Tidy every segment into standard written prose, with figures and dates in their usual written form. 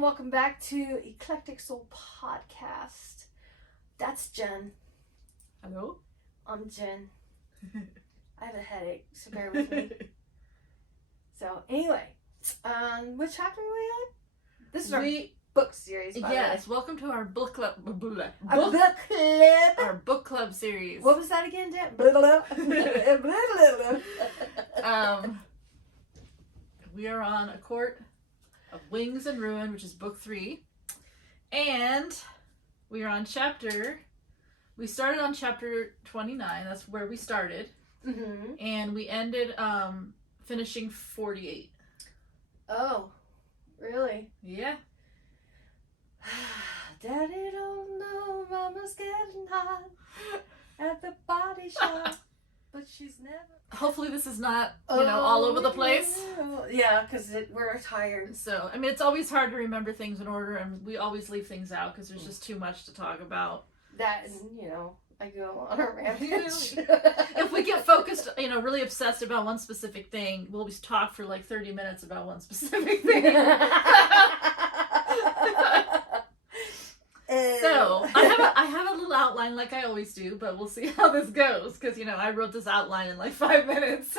everyone. Welcome back to Eclectic Soul Podcast. That's Jen. Hello? I'm Jen. I have a headache, so bear with me. So, anyway, which chapter are we on? This is our book series, by yes, welcome to our book club. Our book club. Our book club series. What was that again, Jen? We are on A Court of Wings and Ruin, which is book 3. And we are on we started on chapter 29. That's where we started. Mm-hmm. And we ended finishing 48. Oh, really? Yeah. Daddy don't know Mama's getting hot at the body shop, but she's never. Hopefully this is not, all over the place. Yeah, because we're tired. So, I mean, it's always hard to remember things in order, and we always leave things out because there's just too much to talk about. That, and, I go on a rampage. If we get focused, really obsessed about one specific thing, we'll just talk for like 30 minutes about one specific thing. So, I have a little outline like I always do, but we'll see how this goes, because, I wrote this outline in like 5 minutes.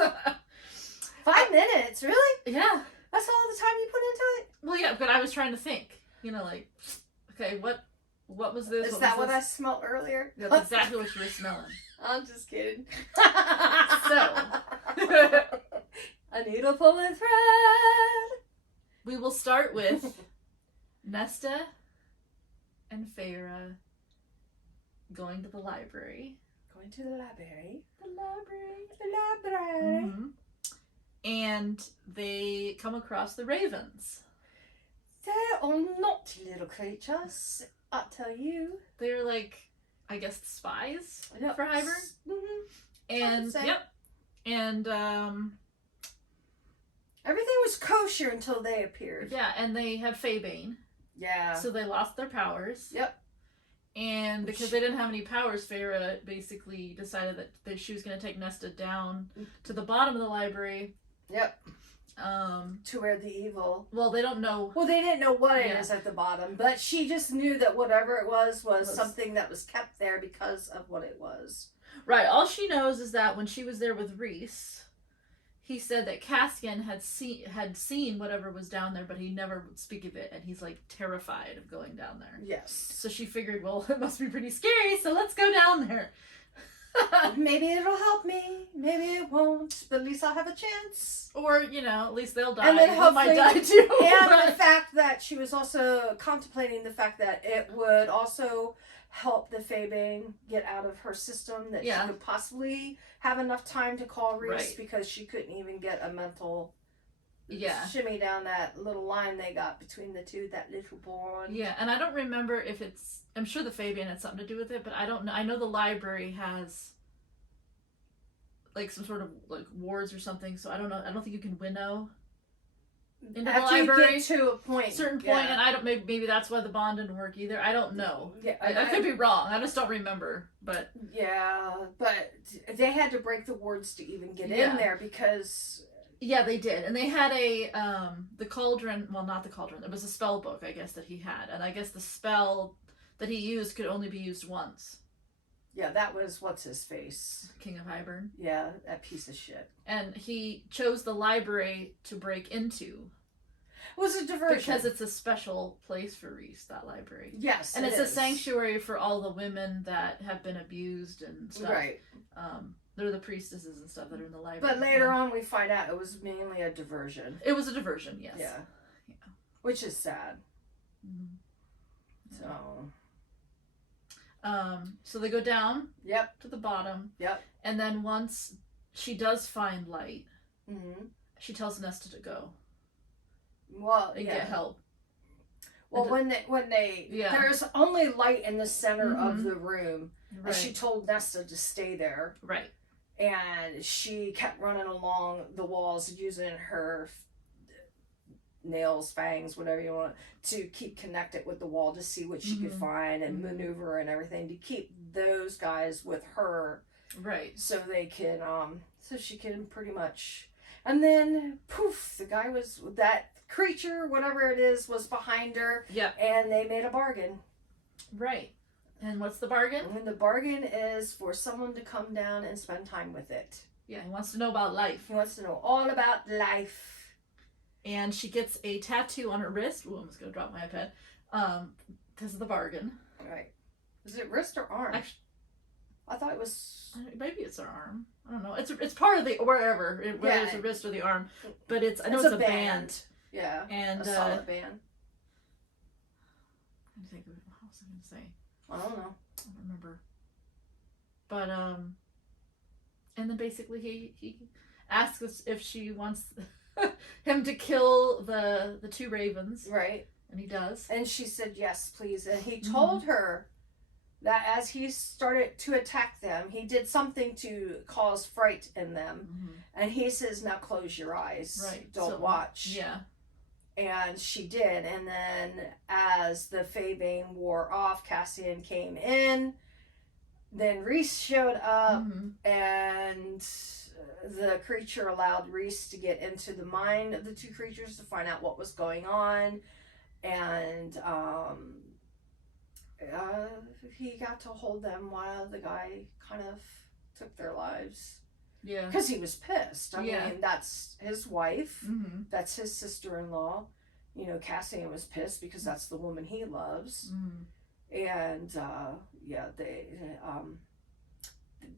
5 minutes? Really? Yeah. That's all the time you put into it? Well, yeah, but I was trying to think, okay, what was this? Is that what I smelled earlier? That's exactly what you were smelling. I'm just kidding. So. A needle pulling thread. We will start with Nesta and Feyre going to the library. Going to the library. The library. Mm-hmm. And they come across the ravens. They are naughty little creatures, I'll tell you. They're like, I guess, spies yep. for Hybern. Mm-hmm. And, And, everything was kosher until they appeared. Yeah, and they have Feybane. Yeah. So they lost their powers. Yep. And because they didn't have any powers, Feyre basically decided that she was going to take Nesta down to the bottom of the library. Yep. To where the evil... Well, they don't know... Well, they didn't know what it is at the bottom, but she just knew that whatever it was something that was kept there because of what it was. Right. All she knows is that when she was there with Rhys, he said that Cassian had seen whatever was down there, but he never would speak of it, and he's like terrified of going down there. Yes. So she figured, well, it must be pretty scary, so let's go down there. Maybe it'll help me. Maybe it won't. But at least I'll have a chance. Or, at least they'll die. And then hopefully, might die too. And the fact that she was also contemplating the fact that it would also help the Feybane get out of her system, that she could possibly have enough time to call Rhys because she couldn't even get a mental shimmy down that little line they got between the two, that little bond. Yeah, and I don't remember if I'm sure the Feybane had something to do with it, but I don't know. I know the library has like some sort of like wards or something, so I don't know. I don't think you can winnow into After the library you get to a certain point, and I don't. Maybe that's why the bond didn't work either. I don't know. Yeah, I could be wrong. I just don't remember. But yeah, but they had to break the wards to even get in there because. Yeah, they did. And they had the cauldron, well, not the cauldron, it was a spell book, I guess, that he had. And I guess the spell that he used could only be used once. Yeah, that was, what's-his-face? King of Hybern. Yeah, that piece of shit. And he chose the library to break into. It was a diversion. Because it's a special place for Rhys, that library. Yes, and it's a sanctuary for all the women that have been abused and stuff. Right. They're the priestesses and stuff that are in the library. But later on, we find out it was mainly a diversion. It was a diversion, yes. Yeah. Which is sad. Mm-hmm. So they go down. Yep. To the bottom. Yep. And then once she does find light, she tells Nesta to go. Well, and get help. Well, when they there's only light in the center of the room, and she told Nesta to stay there. Right. And she kept running along the walls using her nails, fangs, whatever you want, to keep connected with the wall to see what she could find and maneuver and everything to keep those guys with her. Right. So they can, so she can pretty much, and then poof, the guy was, that creature, whatever it is, was behind her. Yep. And they made a bargain. Right. And what's the bargain? And the bargain is for someone to come down and spend time with it. Yeah, he wants to know about life. He wants to know all about life. And she gets a tattoo on her wrist. Ooh, I'm just going to drop my iPad. Because of the bargain. Right. Is it wrist or arm? Actually, I thought it was... Maybe it's her arm. I don't know. It's part of the... Wherever. Whether it's the wrist or the arm. But I know it's a band. Yeah. And, a solid band. I think of what was I going to say? I don't know. I don't remember. But, and then basically he asks us if she wants him to kill the two ravens. Right. And he does. And she said, yes, please. And he told her that as he started to attack them, he did something to cause fright in them. And he says, now close your eyes. Right. Don't watch. Yeah. And she did. And then as the Feybane wore off, Cassian came in. Then Rhys showed up. And the creature allowed Rhys to get into the mind of the two creatures to find out what was going on. And he got to hold them while the guy kind of took their lives. Yeah. Because he was pissed. I mean, that's his wife. That's his sister-in-law. You know, Cassian was pissed because that's the woman he loves. And, they...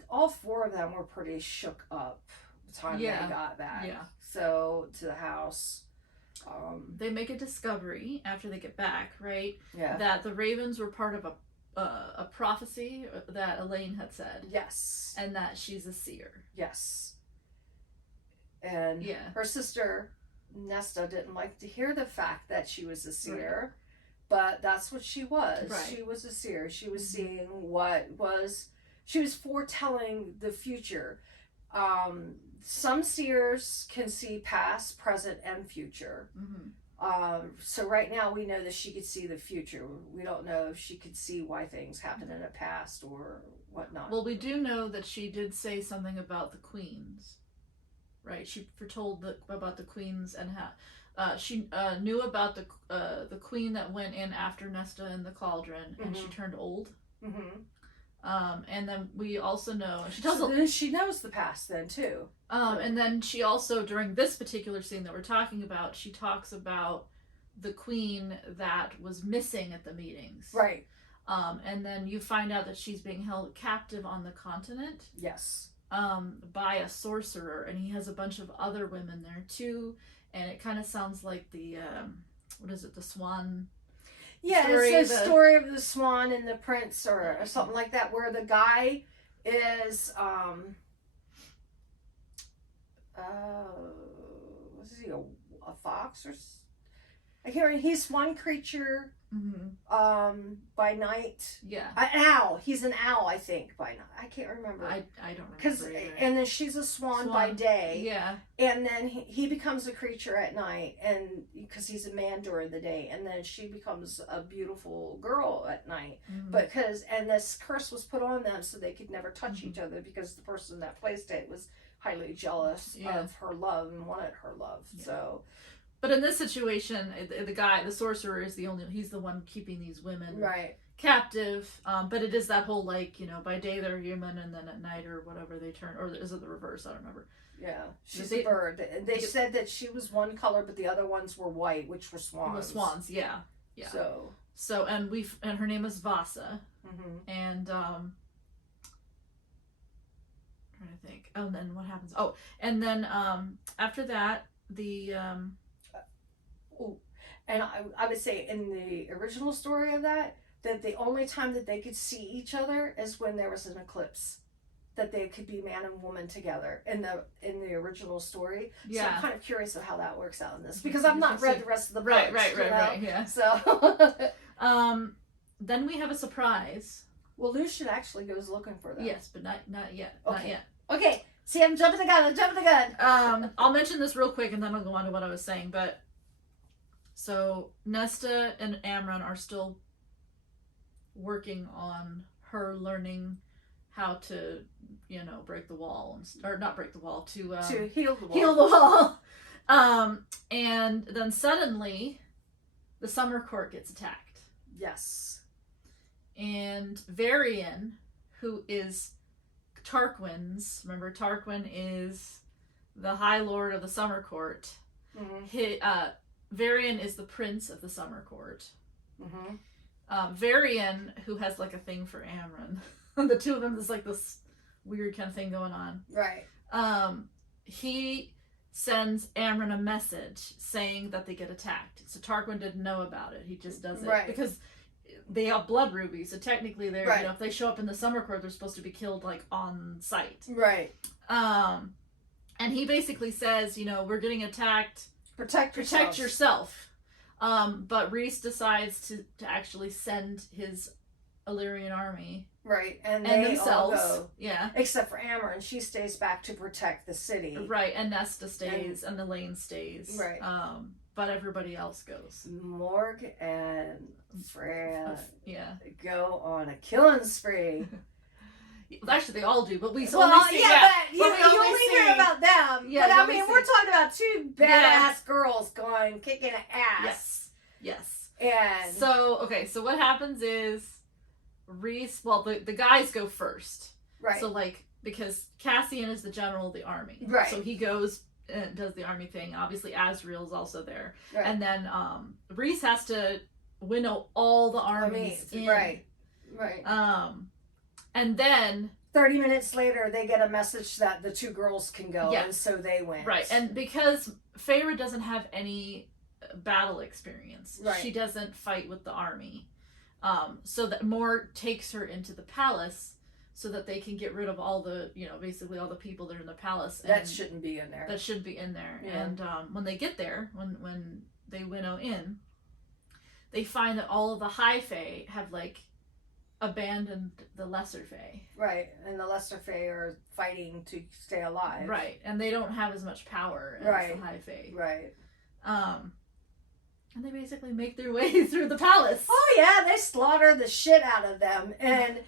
all four of them were pretty shook up the time they got back. Yeah. So, to the house... they make a discovery after they get back, right? Yeah. That the ravens were part of a prophecy that Elaine had said. Yes. And that she's a seer. Yes. And her sister, Nesta, didn't like to hear the fact that she was a seer, but that's what she was. Right. She was a seer. She was seeing she was foretelling the future. Some seers can see past, present, and future. So right now we know that she could see the future. We don't know if she could see why things happen in the past or whatnot. Well, we do know that she did say something about the queens, right? She foretold about the queens and how she knew about the queen that went in after Nesta in the cauldron, and she turned old. And then we also know she tells she knows the past then too. And then she also, during this particular scene that we're talking about, she talks about the queen that was missing at the meetings. Right. And then you find out that she's being held captive on the continent. Yes. By a sorcerer, and he has a bunch of other women there too. And it kind of sounds like the what is it, the swan? Yeah, it's the story of the swan and the prince, or something like that, where the guy is was he a fox or? I can't remember. He's one creature. By night. Yeah. An owl. He's an owl, I think, by night. I can't remember. I don't remember either. And then she's a swan by day. Yeah. And then he becomes a creature at night, and because he's a man during the day, and then she becomes a beautiful girl at night. And this curse was put on them so they could never touch each other, because the person that placed it was highly jealous of her love and wanted her love. So. But in this situation, the sorcerer is he's the one keeping these women captive. But it is that whole, like, you know, by day they're human, and then at night or whatever they turn, or is it the reverse? I don't remember. Yeah, she's a bird. They said that she was one color, but the other ones were white, which were swans. Swans, yeah. So and her name is Vasa. And trying to think. Oh, and then what happens? Oh, and then after that, the and I would say in the original story of that the only time that they could see each other is when there was an eclipse, that they could be man and woman together in the original story. So I'm kind of curious of how that works out in this, because I've not read the rest of the books. Right, yeah. So then we have a surprise. Well, Lucien actually goes looking for them. Yes, but not yet. Okay. Not yet. Okay. See, I'm jumping the gun. I'll mention this real quick, and then I'll go on to what I was saying. But so Nesta and Amron are still working on her learning how to, break the wall, or not break the wall, to heal the wall. Heal the wall. And then suddenly, the Summer Court gets attacked. Yes. And Varian, who is Tarquin's, remember Tarquin is the High Lord of the Summer Court. Varian is the Prince of the Summer Court. Varian, who has like a thing for Amren. The two of them, there's like this weird kind of thing going on. Right. He sends Amren a message saying that they get attacked. So Tarquin didn't know about it. He just does it. Right. Because they have blood rubies, so technically they're, right. If they show up in the Summer Court, they're supposed to be killed, like, on sight. Right. And he basically says, we're getting attacked. Protect yourself. But Rhys decides to actually send his Illyrian army. Right, and they themselves. All go. Yeah. Except for Amren, she stays back to protect the city. Right, and Nesta stays, and Elaine stays. Right. But everybody else goes. Morg and Freya go on a killing spree. Actually, they all do, but we but you only hear about them. Yeah, but I mean, we're talking about two badass girls kicking ass. Yes. And so what happens is Rhys, the guys go first. Right. So, because Cassian is the general of the army. Right. So he goes and does the army thing. Obviously, Azriel is also there. Right. And then Rhys has to winnow all the armies in. Right. And then 30 minutes later, they get a message that the two girls can go, and so they went. Right, and because Feyre doesn't have any battle experience, she doesn't fight with the army, so that Moore takes her into the palace so that they can get rid of all the, basically all the people that are in the palace. That shouldn't be in there. Yeah. And when they get there, when they winnow in, they find that all of the High Fae have, abandoned the Lesser Fae. Right, and the Lesser Fae are fighting to stay alive. Right, and they don't have as much power as the High Fae. Right. And they basically make their way through the palace. Oh yeah, they slaughter the shit out of them, and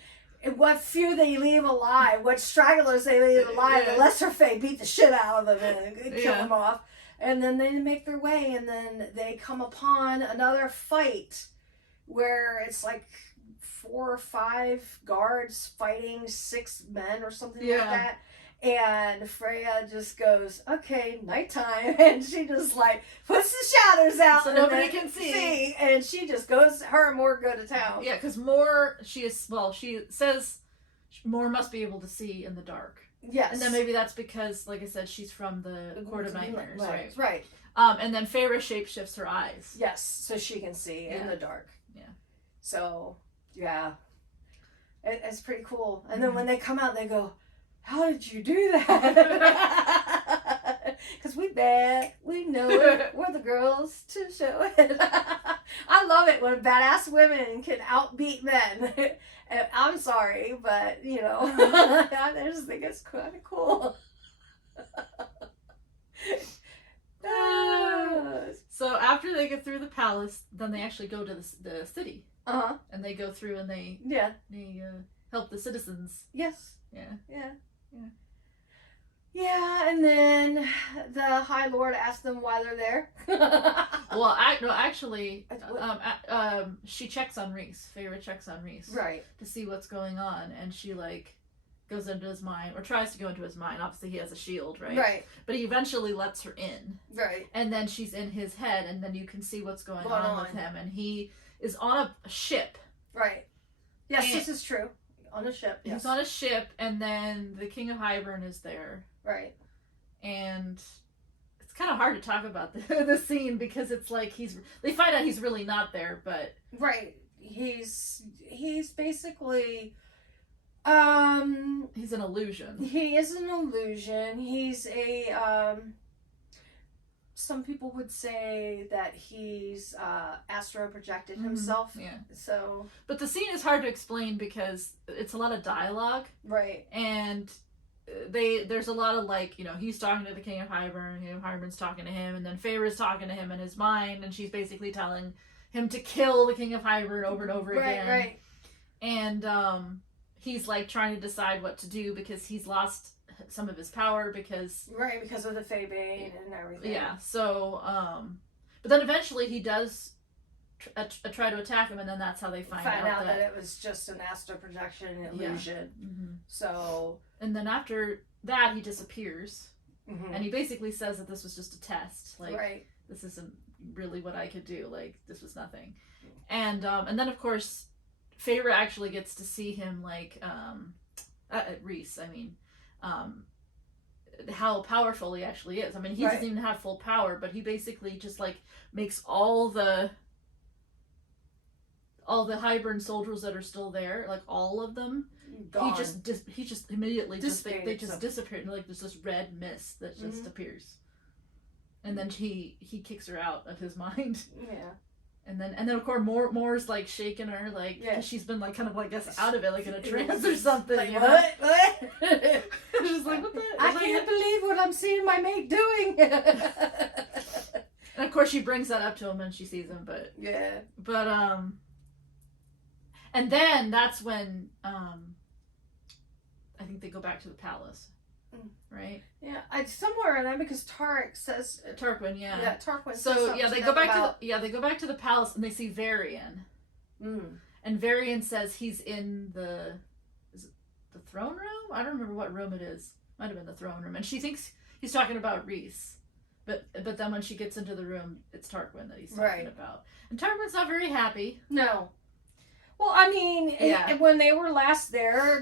what few they leave alive, what stragglers they leave alive, the Lesser Fae beat the shit out of them and kill them off. And then they make their way, and then they come upon another fight where it's 4 or 5 guards fighting 6 men or something like that. And Freya just goes, okay, nighttime. And she just puts the shadows out so nobody can see. And she just goes, her and Moore go to town. Yeah, because Moore, she says Moore must be able to see in the dark. Yes. And then maybe that's because, like I said, she's from the Court of Nightmares, Right. And then Feyre shapeshifts her eyes. Yes, so she can see in the dark. Yeah. So, yeah. It's pretty cool. And then when they come out, they go, how did you do that? Because we bad. We know it. We're the girls to show it. I love it when badass women can outbeat men. I'm sorry, but, I just think it's kind of cool. So after they get through the palace, then they actually go to the city. And they go through and they help the citizens. Yes. Yeah. Yeah, and then the High Lord asks them why they're there. Well, actually, she checks on Rhys. Feyre checks on Rhys. Right. To see what's going on, and she, goes into his mind, or tries to go into his mind. Obviously, he has a shield, right? Right. But he eventually lets her in. Right. And then she's in his head, and then you can see what's going on with him. And he is on a ship. Right. Yes, this is true. On a ship. Yes. He's on a ship, and then the King of Hybern is there. Right. And it's kind of hard to talk about the scene because it's they find out he's really not there, but right. He's basically he's an illusion. He is an illusion. He's a some people would say that he's astro projected himself. Yeah. So, but the scene is hard to explain because it's a lot of dialogue. Right. And there's a lot of he's talking to the King of Hybern, King of Hybern's talking to him, and then Feyre's talking to him in his mind, and she's basically telling him to kill the King of Hybern over and over again. Right. And he's trying to decide what to do because he's lost some of his power because because of the Feyebane and everything. Yeah. So, but then eventually he does try to attack him, and then that's how they find out that it was just an astral projection illusion. Yeah. Mm-hmm. So, and then after that, he disappears, mm-hmm. and he basically says that this was just a test. Like, right. This isn't really what I could do. Like, this was nothing. And then of course, Feyre actually gets to see him, like, Rhys, I mean, how powerful he actually is. I mean, he doesn't even have full power, but he basically just, like, makes all the Hybern soldiers that are still there, like, all of them, gone. He just immediately they just disappear, and, like, there's this red mist that just mm-hmm. appears. And then he kicks her out of his mind. Yeah. And then of course Moore's like shaking her, like she's been like kind of like out of it, like in a trance or something. Like, you what? She's like, what the? I can't believe what I'm seeing my mate doing. And of course she brings that up to him and she sees him, but and then that's when I think they go back to the palace. Right? Yeah, somewhere in there because Tarquin says Tarquin, yeah. Yeah, Tarquin. So they go back they go back to the palace and they see Varian. And Varian says he's in the throne room? I don't remember what room it is. Might have been the throne room. And she thinks he's talking about Rhys. But then when she gets into the room, it's Tarquin that he's talking about. And Tarquin's not very happy. No. Well, I mean, when they were last there,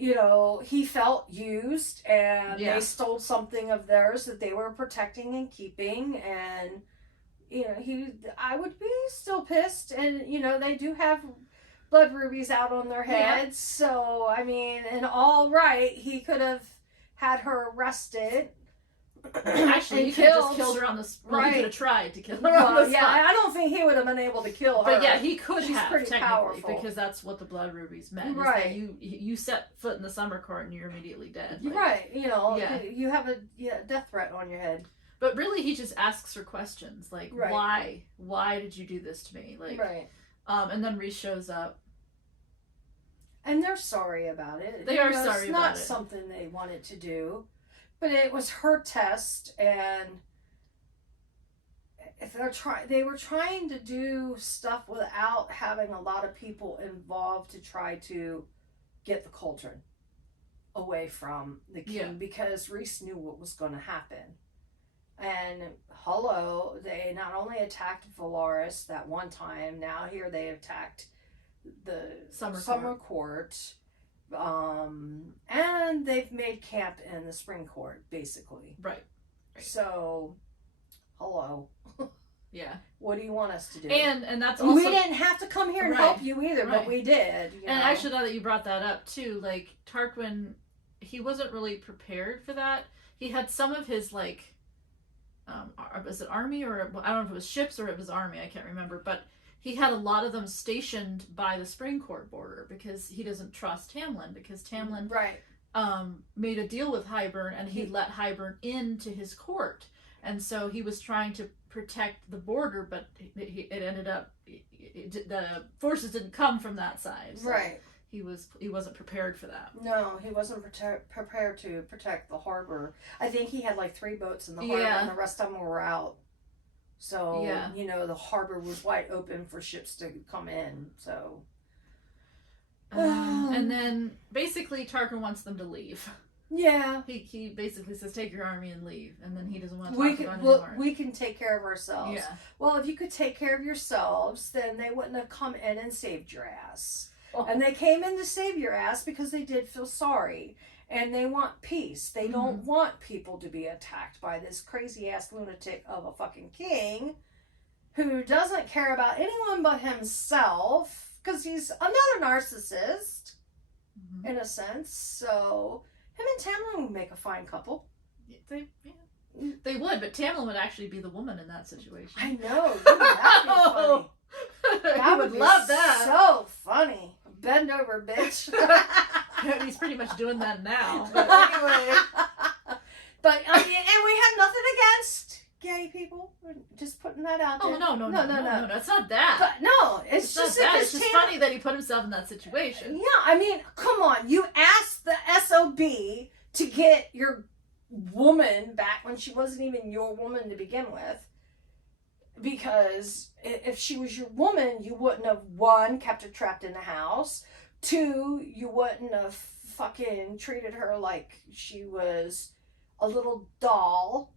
he felt used, and they stole something of theirs that they were protecting and keeping, and, I would be still pissed, and, they do have blood rubies out on their heads, so, I mean, and all right, he could have had her arrested. Actually, he could have just killed her on the spot. Well, he could have tried to kill her on the spot. Yeah, I don't think he would have been able to kill her. But yeah, he could have, pretty technically, powerful. because that's what the blood rubies meant. Right. Is that you set foot in the summer court and you're immediately dead. Like, right. You have a death threat on your head. But really, he just asks her questions, like, why? Why did you do this to me? Like, and then Rhys shows up. And they're sorry about it. They are sorry about it. It's not something they wanted to do. But it was her test, and if they were trying to do stuff without having a lot of people involved to try to get the cauldron away from the king, because Rhys knew what was going to happen. And they not only attacked Valaris that one time, now here they attacked the summer court. And they've made camp in the spring court, basically. Right. So, Yeah. What do you want us to do? And that's also... We didn't have to come here and help you either, but we did. And actually, now that you brought that up, too, like, Tarquin, he wasn't really prepared for that. He had some of his, like, was it army, or I don't know if it was ships or it was army, I can't remember, but he had a lot of them stationed by the spring court border because he doesn't trust Tamlin, because Tamlin made a deal with Hybern, and he let Hybern into his court, and so he was trying to protect the border, but it ended up the forces didn't come from that side. So he wasn't prepared for that. No, he wasn't prepared to protect the harbor. I think he had like 3 boats in the harbor, and the rest of them were out. So, the harbor was wide open for ships to come in, so. And then, basically, Tarquin wants them to leave. Yeah. He basically says, take your army and leave, and then he doesn't want to talk about it anymore. We can take care of ourselves. Yeah. Well, if you could take care of yourselves, then they wouldn't have come in and saved your ass. Oh. And they came in to save your ass because they did feel sorry. And they want peace. They don't want people to be attacked by this crazy-ass lunatic of a fucking king who doesn't care about anyone but himself, because he's another narcissist, in a sense. So, him and Tamlin would make a fine couple. They would, but Tamlin would actually be the woman in that situation. I know. That'd be funny. I would love that. So funny. Bend over, bitch. He's pretty much doing that now. But anyway. But, and we have nothing against gay people. Just putting that out there. Oh, no. It's not that. But no, it's not just that. It's just funny that he put himself in that situation. Yeah, I mean, come on. You asked the SOB to get your woman back when she wasn't even your woman to begin with. Because if she was your woman, you wouldn't have, one, kept her trapped in the house. Two, you wouldn't have fucking treated her like she was a little doll.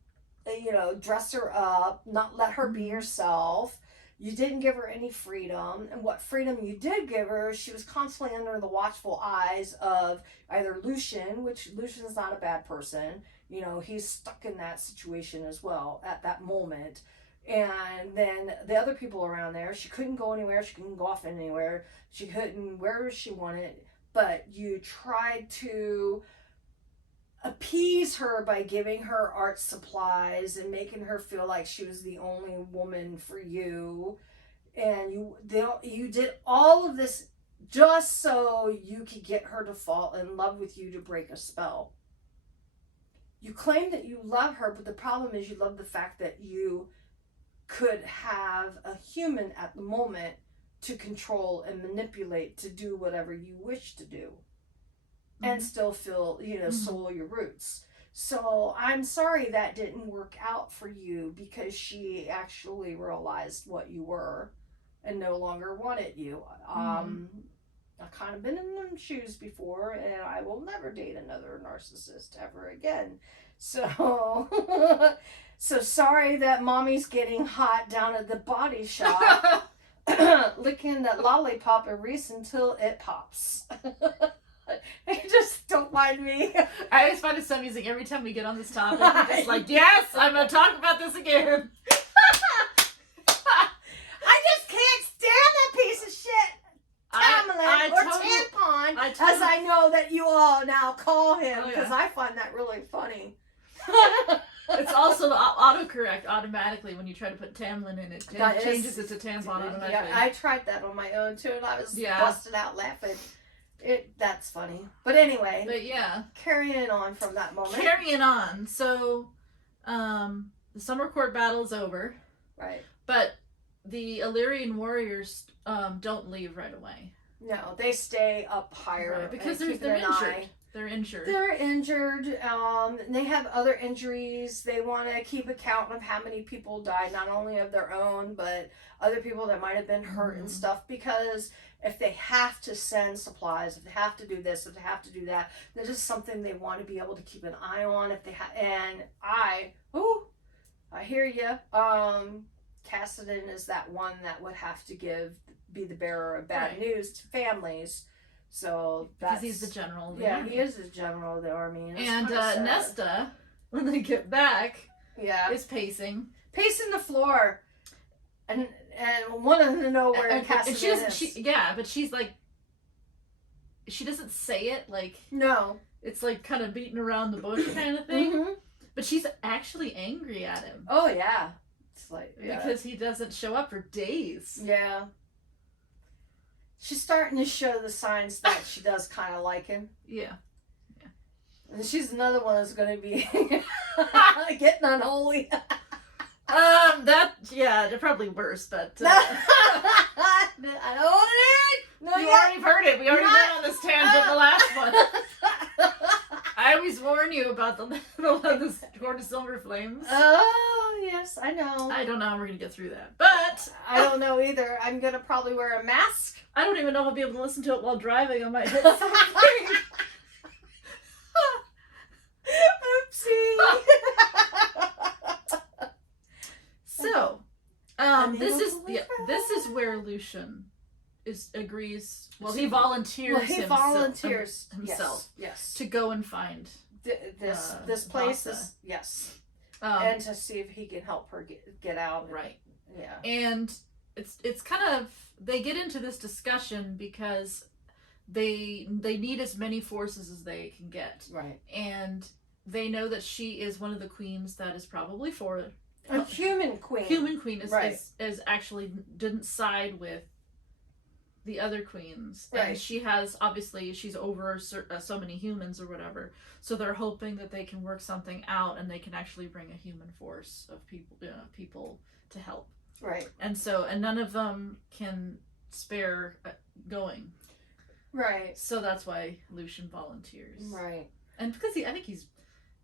You know, dress her up, not let her be herself. You didn't give her any freedom. And what freedom you did give her, she was constantly under the watchful eyes of either Lucien, which Lucien's not a bad person. You know, he's stuck in that situation as well at that moment. And then the other people around there, she couldn't go anywhere. She couldn't go off anywhere. She couldn't wherever she wanted. But you tried to appease her by giving her art supplies and making her feel like she was the only woman for you. And you did all of this just so you could get her to fall in love with you to break a spell. You claim that you love her, but the problem is you love the fact that you could have a human at the moment to control and manipulate to do whatever you wish to do. And still feel, soul your roots. So I'm sorry that didn't work out for you because she actually realized what you were and no longer wanted you. I've kind of been in them shoes before, and I will never date another narcissist ever again. So, so sorry that mommy's getting hot down at the body shop, licking that lollipop of Rhys until it pops. Just don't mind me. I always find it so amusing every time we get on this topic. I'm just like, yes, I'm going to talk about this again. I just can't stand that piece of shit. Tamlin or Tampon, as I know that you all now call him, because I find that really funny. It's also autocorrect automatically when you try to put Tamlin in it. It changes it to Tampon automatically. Yeah, I tried that on my own too, and I was busted out laughing. That's funny. But anyway. But yeah. Carrying on from that moment. Carrying on. So, the Summer Court battle's over. Right. But the Illyrian warriors don't leave right away. No, they stay up higher. Right, because they're injured. They're injured. They're injured. They have other injuries. They want to keep account of how many people died, not only of their own, but other people that might have been hurt and stuff, because if they have to send supplies, if they have to do this, if they have to do that, there's just something they want to be able to keep an eye on. If they I hear you. Cassidy is that one that would have to be the bearer of bad news to families. So because he's the general of the army. He is the general of the army. And Nesta, when they get back, is pacing the floor, and wanting to know where Cassidy is. But she's like, she doesn't say it like no. It's like kind of beating around the bush kind of thing. But she's actually angry at him. Oh yeah, it's like because he doesn't show up for days. Yeah. She's starting to show the signs that she does kind of like him. Yeah. And she's another one that's going to be getting unholy. They're probably worse, but... I don't want to hear it! You already heard it. We already went on this tangent the last one. I always warn you about the Court of Silver Flames. Oh, yes, I know. I don't know how we're going to get through that, but... I don't know either. I'm going to probably wear a mask. I don't even know if I'll be able to listen to it while driving. I might hit something. Oopsie. So, this is where Lucien agrees. Well, he volunteers. Himself. Yes. To go and find this place. And to see if he can help her get out. Right. Yeah. And it's kind of, they get into this discussion because they need as many forces as they can get. Right. And they know that she is one of the queens that is probably for a human queen. Human queen is actually didn't side with the other queens, right. and she has, obviously, she's over so many humans or whatever, so they're hoping that they can work something out and they can actually bring a human force of people to help. Right. And none of them can spare going. Right. So that's why Lucien volunteers. Right. And because I think he's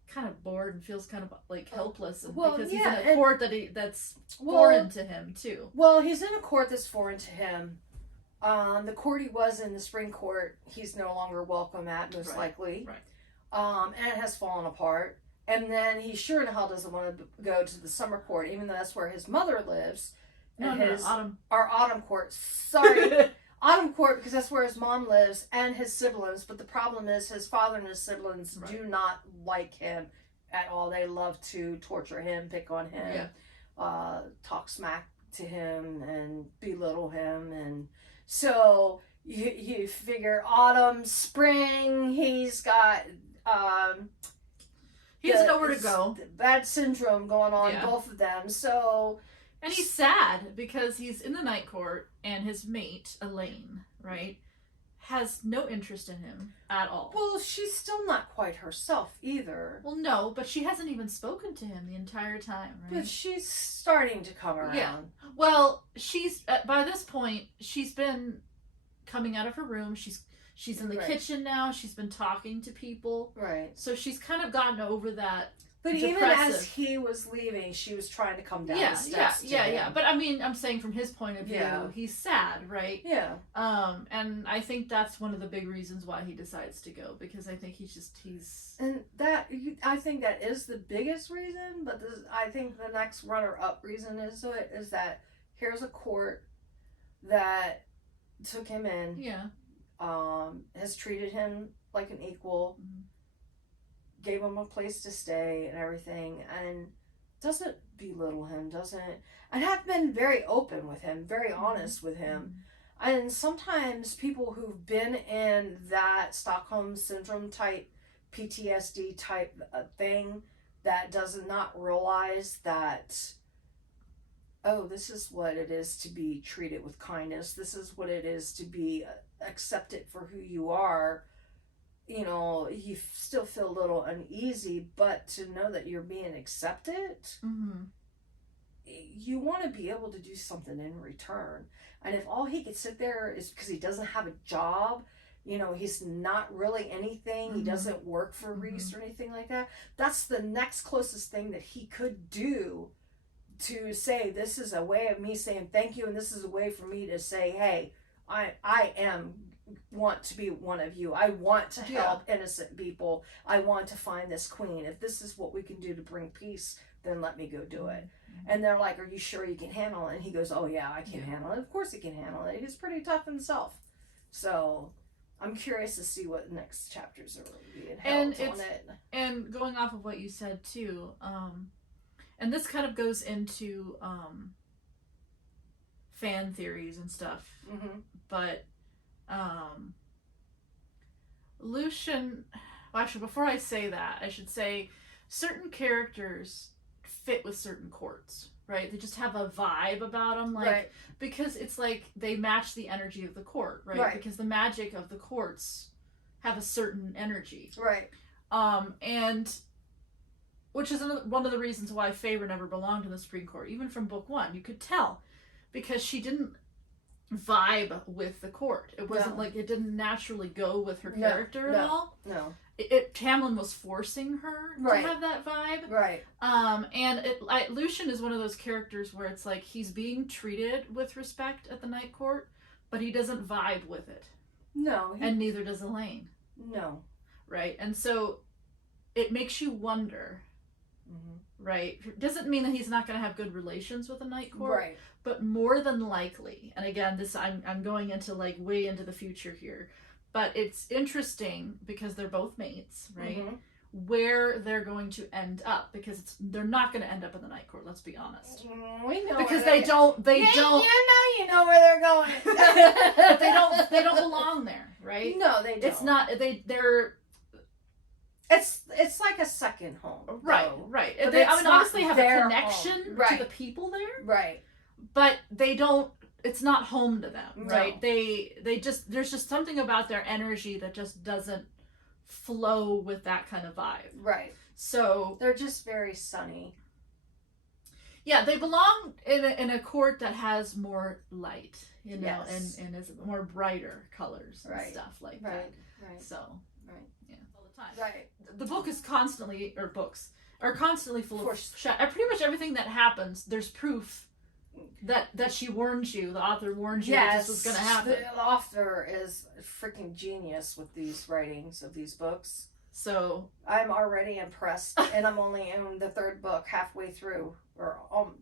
kind of bored and feels kind of like helpless, and because he's yeah, in a court that's foreign to him too. Well, he's in a court that's foreign to him. The court he was in, the spring court, he's no longer welcome at, most likely. Right. And it has fallen apart. And then he sure in hell doesn't want to go to the summer court, even though that's where his mother lives. Autumn. Our autumn court. Sorry. Autumn court, because that's where his mom lives and his siblings. But the problem is his father and his siblings do not like him at all. They love to torture him, pick on him, talk smack to him, and belittle him. And so you figure autumn, spring, he's got... he doesn't know where to go. Bad syndrome going on, both of them. So... And he's sad because he's in the night court and his mate, Elaine, right, has no interest in him at all. Well, she's still not quite herself either. Well, no, but she hasn't even spoken to him the entire time, right? But she's starting to come around. Yeah. Well, she's, by this point, she's been coming out of her room. She's in the kitchen now. She's been talking to people. Right. So she's kind of gotten over that. But even as he was leaving, she was trying to come down the steps. Yeah. But I mean, I'm saying from his point of view, he's sad, right? Yeah. And I think that's one of the big reasons why he decides to go, because I think he's. And I think that is the biggest reason. But I think the next runner-up reason is that here's a court that took him in. Yeah. Has treated him like an equal. Mm-hmm. Gave him a place to stay and everything, and doesn't belittle him, and have been very open with him, very honest with him. And sometimes people who've been in that Stockholm Syndrome type, PTSD type thing, that does not realize that, oh, this is what it is to be treated with kindness, this is what it is to be accepted for who you are. You know, you still feel a little uneasy, but to know that you're being accepted, you want to be able to do something in return. And if all he could sit there is because he doesn't have a job, you know, he's not really anything, he doesn't work for Rhys or anything like that, that's the next closest thing that he could do to say, this is a way of me saying thank you, and this is a way for me to say, hey, I want to be one of you. I want to help innocent people. I want to find this queen. If this is what we can do to bring peace, then let me go do it. And they're like, are you sure you can handle it? And he goes, oh yeah, I can handle it. Of course he can handle it. He's pretty tough himself. So I'm curious to see what next chapters are being held on it. And going off of what you said too, and this kind of goes into fan theories and stuff, but Lucien, well, actually, before I say that, I should say certain characters fit with certain courts, right? They just have a vibe about them, like, because it's like they match the energy of the court, right? Because the magic of the courts have a certain energy, right? And which is one of the reasons why Feyre never belonged in the Supreme Court, even from book 1. You could tell, because she didn't vibe with the court. It wasn't like it didn't naturally go with her character at all. No. Tamlin was forcing her to have that vibe. Right. And Lucien is one of those characters where it's like he's being treated with respect at the Night Court, but he doesn't vibe with it. No. And neither does Elaine. No. Right. And so it makes you wonder. Right. Doesn't mean that he's not going to have good relations with the Night Court. Right. But more than likely, and again, this I'm going into like way into the future here, but it's interesting because they're both mates, right? Where they're going to end up, because they're not going to end up in the Night Court. Let's be honest. We know because they don't. You know where they're going. But they don't belong there, right? No, they don't. It's not. They're. It's like a second home. Right. But they obviously have a connection to the people there. Right. But they don't it's not home to them, right? No. They just, there's just something about their energy that just doesn't flow with that kind of vibe. Right. So they're just very sunny. Yeah, they belong in a court that has more light, you know, yes. and is more brighter colors and right. stuff like right. that. Right. So, right. Yeah, all the time. Right. The book is constantly, or books are constantly full of pretty much everything that happens. There's proof that she warned you. The author warned you that this was going to happen. The author is freaking genius with these writings of these books. So I'm already impressed, and I'm only in the third book, halfway through, or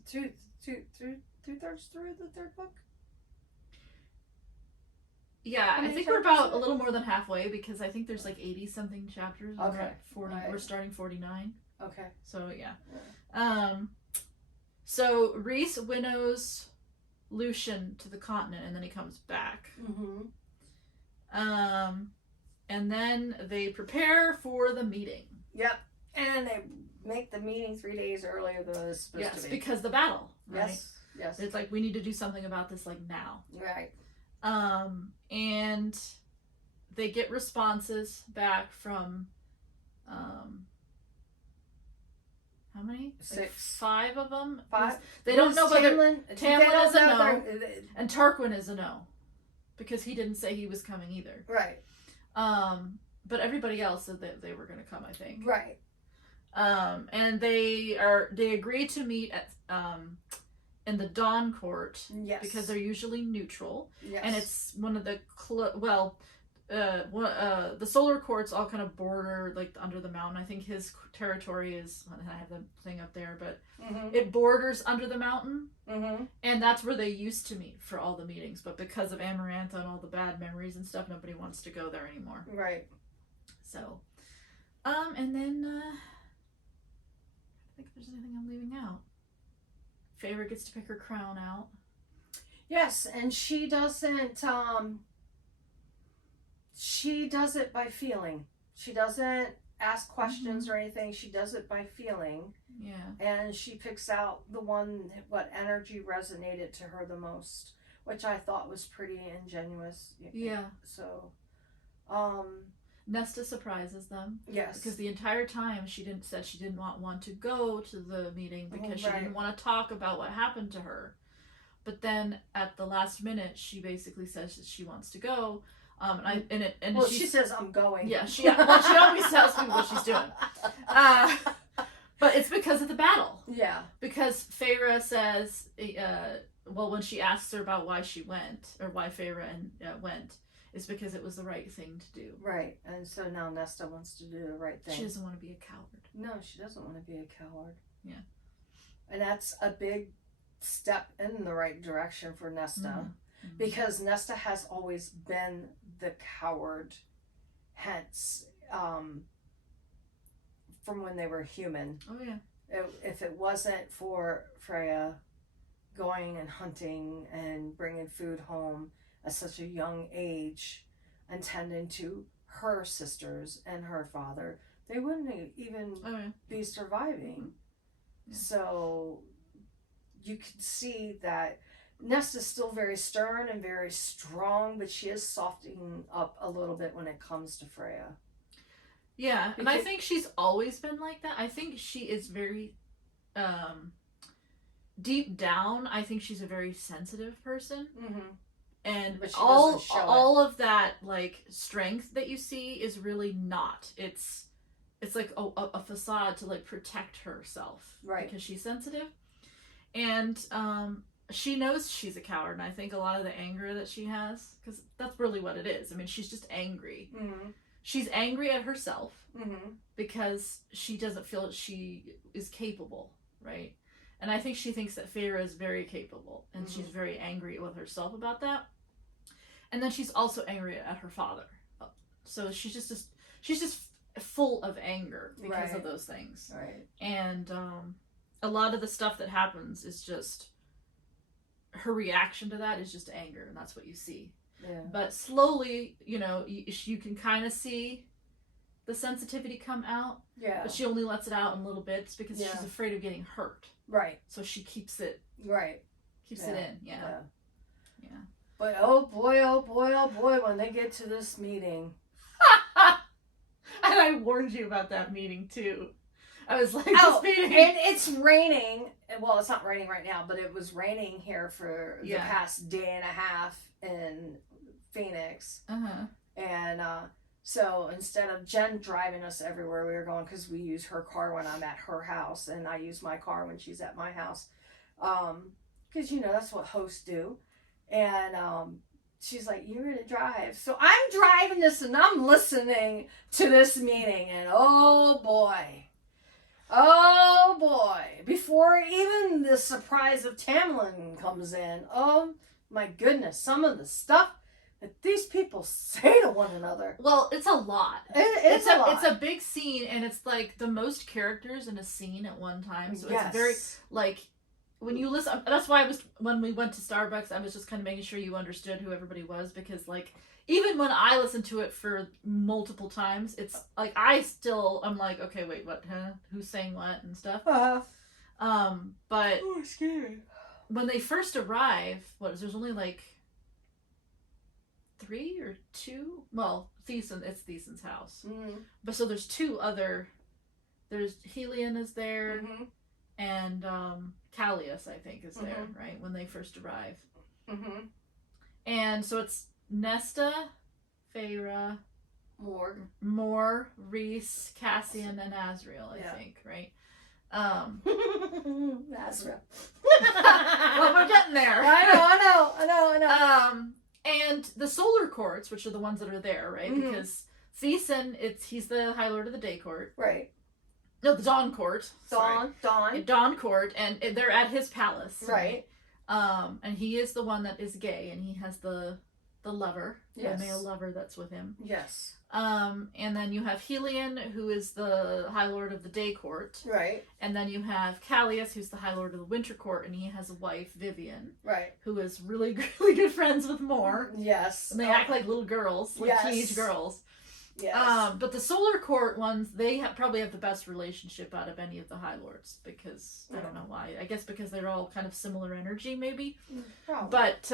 two-thirds through the third book. Yeah, I think we're about a little more than halfway, because I think there's like 80 something chapters. Okay. We're at 40. Right. We're starting 49. Okay. So yeah. So Rhys winnows Lucien to the continent, and then he comes back. Mm-hmm. And then they prepare for the meeting. Yep. And they make the meeting 3 days earlier than it was supposed to be. Yes, because the battle. Right? Yes. Yes. It's like, we need to do something about this, like, now. Right. And they get responses back from, how many? 6. Like 5 of them? 5? They don't know whether Tamlin is a no, and Tarquin is a no, because he didn't say he was coming either. Right. But everybody else said that they were going to come, I think. Right. And they agree to meet at in the Dawn Court. Yes. Because they're usually neutral. Yes. And it's one of the the solar courts all kind of border, like, under the mountain. I think his territory is, I have the thing up there, but it borders under the mountain. And that's where they used to meet for all the meetings, but because of Amarantha and all the bad memories and stuff, nobody wants to go there anymore. Right. So, and then I think if there's anything I'm leaving out. Feyre gets to pick her crown out. Yes, and she doesn't she does it by feeling. She doesn't ask questions or anything. She does it by feeling. Yeah. And she picks out the one, what energy resonated to her the most, which I thought was pretty ingenuous. Yeah. So, Nesta surprises them. Yes. Because the entire time she didn't want to go to the meeting because she didn't want to talk about what happened to her. But then at the last minute, she basically says that she wants to go. She says, "I'm going." Yeah, she always tells people what she's doing. But it's because of the battle. Yeah. Because Feyre says, when she asks her about why she went, or why Feyre went, it's because it was the right thing to do. Right. And so now Nesta wants to do the right thing. She doesn't want to be a coward. No, she doesn't want to be a coward. Yeah. And that's a big step in the right direction for Nesta. Because Nesta has always been the coward, hence, from when they were human. Oh, yeah. If it wasn't for Freya going and hunting and bringing food home at such a young age and tending to her sisters and her father, they wouldn't even be surviving. Yeah. So you can see that Nesta's still very stern and very strong, but she is softening up a little bit when it comes to Freya. Yeah, and I think she's always been like that. I think she is very, deep down, I think she's a very sensitive person. And all of that, like, strength that you see is really not. It's like a facade to, like, protect herself. Right. Because she's sensitive. And, she knows she's a coward, and I think a lot of the anger that she has, because that's really what it is. I mean, she's just angry. She's angry at herself because she doesn't feel that she is capable, right? And I think she thinks that Feyre is very capable, and she's very angry with herself about that. And then she's also angry at her father. So she's just full of anger because of those things. Right. And a lot of the stuff that happens is just, her reaction to that is just anger, and that's what you see. Yeah. But slowly, you can kind of see the sensitivity come out. Yeah. But she only lets it out in little bits because she's afraid of getting hurt. Right. So she keeps it. Right. Keeps it in. Yeah. Yeah. But oh boy, when they get to this meeting. And I warned you about that meeting too. I was like, this meeting. And it's raining. Well, it's not raining right now, but it was raining here for the past day and a half in Phoenix. And so instead of Jen driving us everywhere we were going, because we use her car when I'm at her house, and I use my car when she's at my house, because that's what hosts do. And she's like, "You're gonna drive," so I'm driving this and I'm listening to this meeting, and oh boy, before even the surprise of Tamlin comes in, oh my goodness, some of the stuff that these people say to one another. Well, it's a lot. It's a lot. It's a big scene, and it's like the most characters in a scene at one time. So it's very, like, when you listen, that's why when we went to Starbucks, I was just kind of making sure you understood who everybody was, because, like, even when I listen to it for multiple times, it's like I'm like, okay, wait, what? Huh? Who's saying what and stuff? But scary. When they first arrive, there's only like 3 or 2. Well, it's Thiesen's house, but so there's 2 other. There's Elaine is there, and Callias, I think, is there, right, when they first arrive. And so it's Nesta, Feyre, Mor, Rhys, Cassian, and Azriel, I think, right? Azriel. Well, we're getting there. I know. And the Solar Courts, which are the ones that are there, right? Because Thiesen, he's the High Lord of the Day Court. Right. No, the Dawn Court. Dawn Court, and they're at his palace. Right. And he is the one that is gay, and he has the lover, the male lover that's with him. Yes. And then you have Elain, who is the High Lord of the Day Court. Right. And then you have Callias, who's the High Lord of the Winter Court, and he has a wife, Vivian. Right. Who is really, really good friends with Mor. Yes. And they act like little girls, like teenage girls. Yes. But the Solar Court ones, they probably have the best relationship out of any of the High Lords, because I don't know why. I guess because they're all kind of similar energy, maybe. Probably. But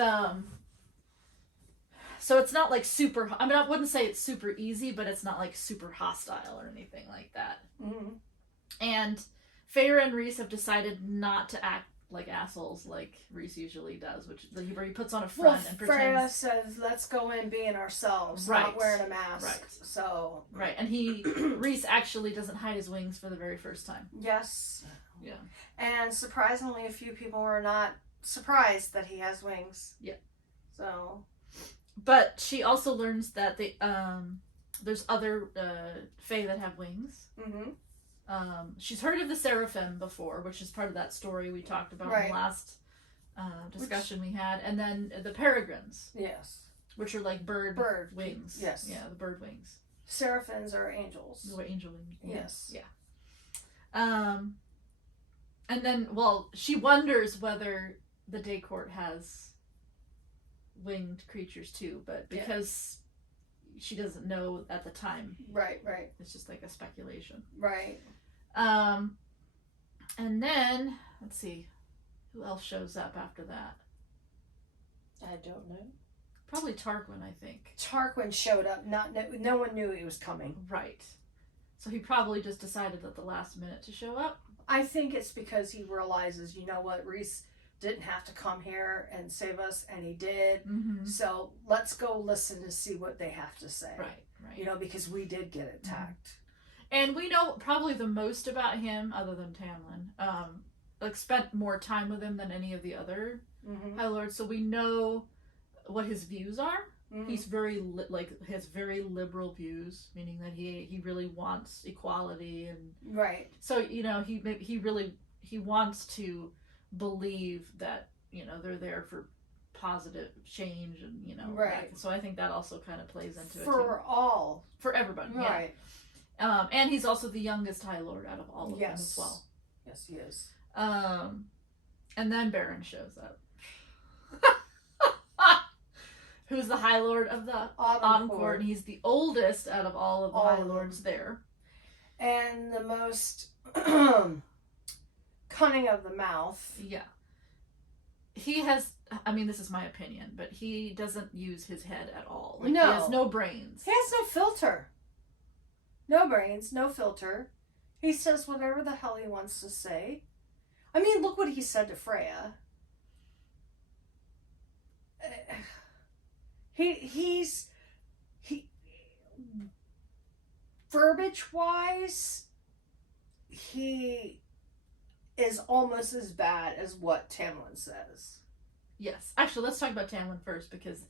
so it's not like super. I mean, I wouldn't say it's super easy, but it's not like super hostile or anything like that. And Feyre and Rhys have decided not to act like assholes like Rhys usually does, where he puts on a front and pretends. Feyre says, "Let's go in being ourselves, not wearing a mask." Right. So. Right, and Rhys actually doesn't hide his wings for the very first time. Yes. Yeah. And surprisingly, a few people were not surprised that he has wings. Yeah. So. But she also learns that there's other Fae that have wings. She's heard of the Seraphim before, which is part of that story we talked about in the last discussion we had. And then the Peregrines. Yes. Which are like bird wings. Yes. Yeah, the bird wings. Seraphims are angels. The angel wings. Yes. Yeah. And then, she wonders whether the Day Court has winged creatures too, but because she doesn't know at the time, right, it's just like a speculation, right. And then let's see, who else shows up after that? I don't know. Probably Tarquin, I think. Tarquin showed up. No one knew he was coming. Right. So he probably just decided at the last minute to show up. I think it's because he realizes, you know what, Rhys didn't have to come here and save us, and he did. So let's go listen to see what they have to say. Right. Because we did get attacked. And we know probably the most about him, other than Tamlin. Spent more time with him than any of the other High Lords, so we know what his views are. He's very has very liberal views, meaning that he really wants equality, and so he wants to believe that they're there for positive change, and so I think that also kind of plays into it for everybody, right? And he's also the youngest High Lord out of all of them as well. Yes, he is. And then Beron shows up. Who's the High Lord of the Autumn Court, and he's the oldest out of all of the High Lords there. And the most cunning of the mouth. Yeah. He has I mean, this is my opinion, but he doesn't use his head at all. No. He has no brains. He has no filter. No brains, no filter. He says whatever the hell he wants to say. I mean, look what he said to Freya. He verbiage-wise, he is almost as bad as what Tamlin says. Yes. Actually, let's talk about Tamlin first, because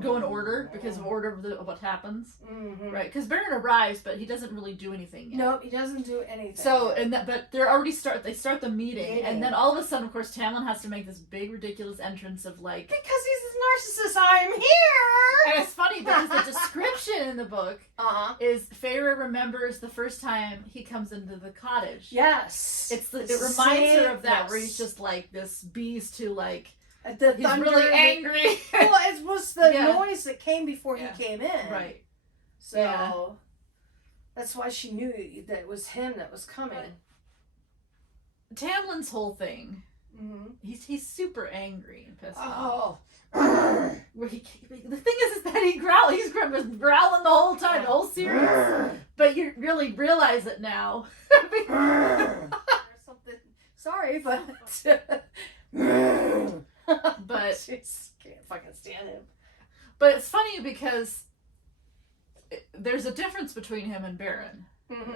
go in order, because of order of what happens. Mm-hmm. Right? Because Beron arrives, but he doesn't really do anything yet. Nope, he doesn't do anything. So, but they're already they start the meeting, and then all of a sudden, of course, Tamlin has to make this big, ridiculous entrance of like... Because he's a narcissist, I'm here! And it's funny, because the description in the book is Feyre remembers the first time he comes into the cottage. Yes. It reminds her of that, where he's just like this beast who like... He's really angry. Well, it was the noise that came before he came in. Right. So that's why she knew that it was him that was coming. But Tamlin's whole thing, he's super angry and pissed off. Oh. The thing is that he's growling the whole time, the whole series. But you really realize it now. Something. Sorry, but... But just can't fucking stand him. But it's funny because there's a difference between him and Beron.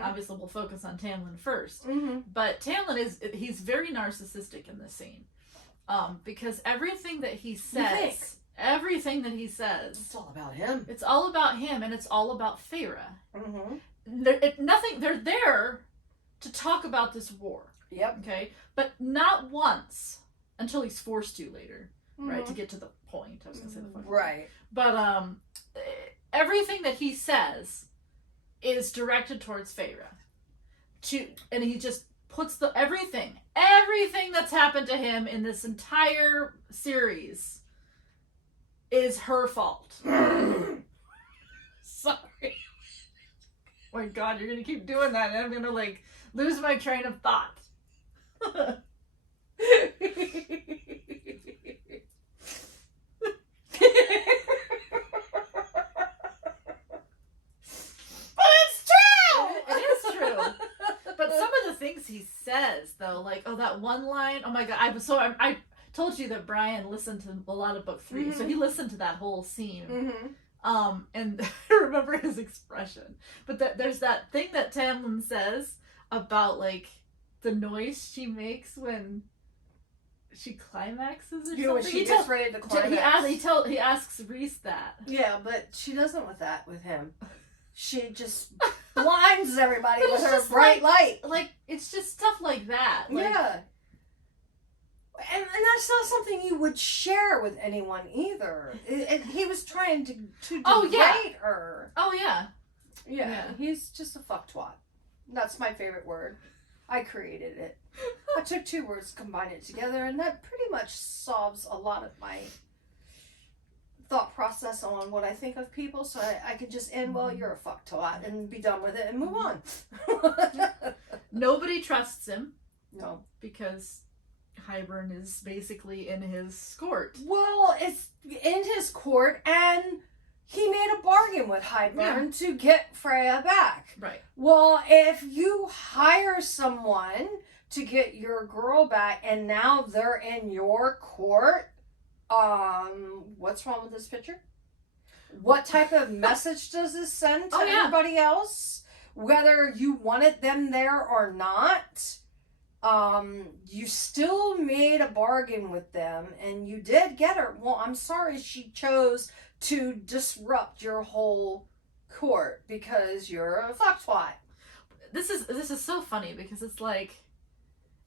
Obviously, we'll focus on Tamlin first. But Tamlin he's very narcissistic in this scene, because everything that he says, it's all about him. It's all about him, and it's all about Feyre. They're there to talk about this war. Yep. Okay, but not once. Until he's forced to later, right? To get to the point. I was going to say the point. Right. But everything that he says is directed towards Feyre. And he just puts everything that's happened to him in this entire series is her fault. Sorry. Oh my God, you're going to keep doing that, and I'm going to like lose my train of thought. But it's true! It is true. But some of the things he says, though, like, that one line, oh my God, I told you that Brian listened to a lot of book 3, so he listened to that whole scene. And I remember his expression. But there's that thing that Tamlin says about, like, the noise she makes when she climaxes or something. When she gets ready to climax. He asks Rhys that. Yeah, but she doesn't with him. She just blinds everybody with her bright light. Like, it's just stuff like that. Like, yeah. And that's not something you would share with anyone either. He was trying to degrade her. Oh, yeah. Yeah. He's just a fucktwat. That's my favorite word. I created it. I took 2 words, combined it together, and that pretty much solves a lot of my thought process on what I think of people, so I could just end, well, you're a fucktwat, and be done with it and move on. Nobody trusts him. No. Because Hybern is basically in his court. Well, it's in his court, and he made a bargain with Hybern to get Freya back. Right. Well, if you hire someone to get your girl back, and now they're in your court, what's wrong with this picture? What type of message does this send to everybody else? Whether you wanted them there or not, you still made a bargain with them, and you did get her. Well, I'm sorry she chose to disrupt your whole court because you're a fucktwat. This is so funny because it's like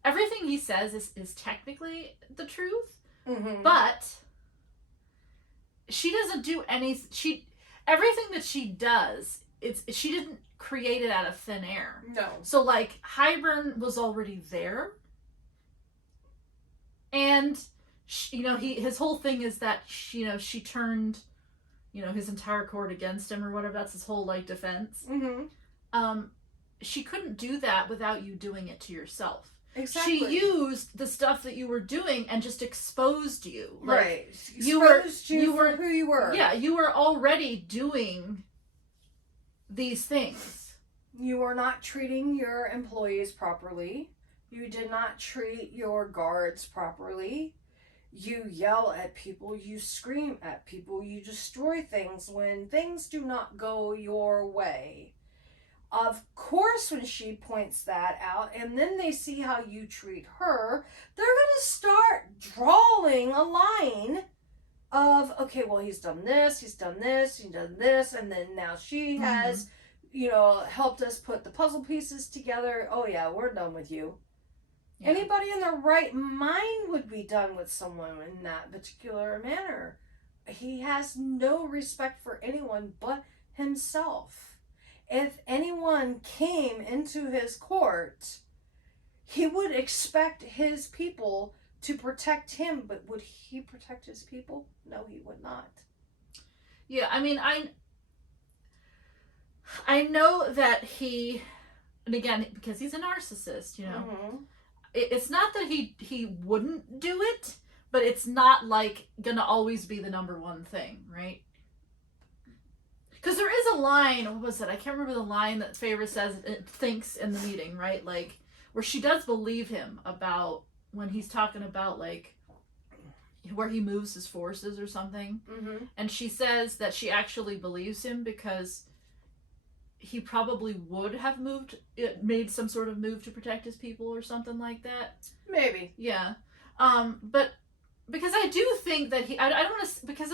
everything he says is technically the truth, but she doesn't do everything that she does. She didn't create it out of thin air. No. So like Hybern was already there, and his whole thing is that she turned his entire court against him or whatever. That's his whole like defense. She couldn't do that without you doing it to yourself. Exactly. She used the stuff that you were doing and just exposed you. Like, right. You were who you were. Yeah, you were already doing these things. You were not treating your employees properly. You did not treat your guards properly. You yell at people. You scream at people. You destroy things when things do not go your way. Of course, when she points that out, and then they see how you treat her, they're going to start drawing a line of, okay, well, he's done this, he's done this, he's done this, and then now she has, helped us put the puzzle pieces together. Oh, yeah, we're done with you. Yeah. Anybody in their right mind would be done with someone in that particular manner. He has no respect for anyone but himself. If anyone came into his court, he would expect his people to protect him, but would he protect his people? No, he would not. Yeah, I mean, I know that he, and again, because he's a narcissist, it's not that he wouldn't do it, but it's not like gonna always be the number one thing, right? Because there is a line, what was it? I can't remember the line that Feyre says, thinks in the meeting, right? Like, where she does believe him about when he's talking about, like, where he moves his forces or something. Mm-hmm. And she says that she actually believes him because he probably would have made some sort of move to protect his people or something like that. Maybe. Yeah. But because I do think that I don't want to, because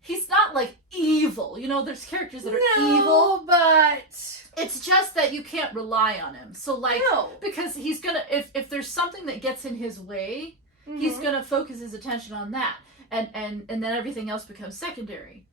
he's not like evil, there's characters that are evil, but it's just that you can't rely on him. So like, because he's gonna, if there's something that gets in his way, he's gonna focus his attention on that, and then everything else becomes secondary.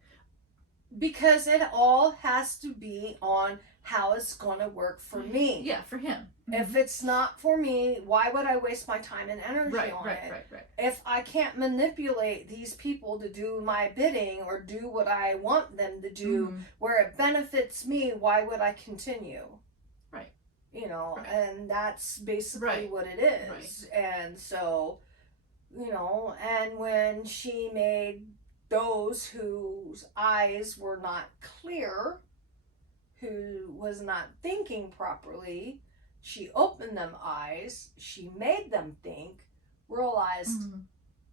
Because it all has to be on how it's going to work for me. Yeah, for him. If it's not for me, why would I waste my time and energy on it? Right. If I can't manipulate these people to do my bidding or do what I want them to do where it benefits me, why would I continue? Right. And that's basically what it is. Right. And so, and when she made those whose eyes were not clear, who was not thinking properly, she opened them eyes, she made them think, realized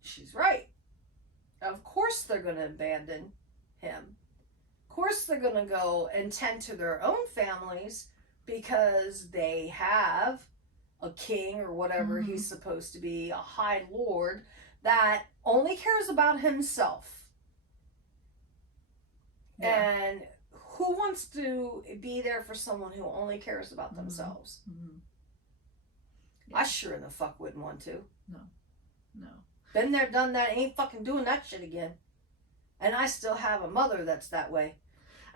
she's right. Of course they're going to abandon him. Of course they're going to go and tend to their own families because they have a king or whatever he's supposed to be, a high lord that only cares about himself. Yeah. And who wants to be there for someone who only cares about themselves? Yeah. I sure in the fuck wouldn't want to. No. Been there, done that, ain't fucking doing that shit again. And I still have a mother that's that way.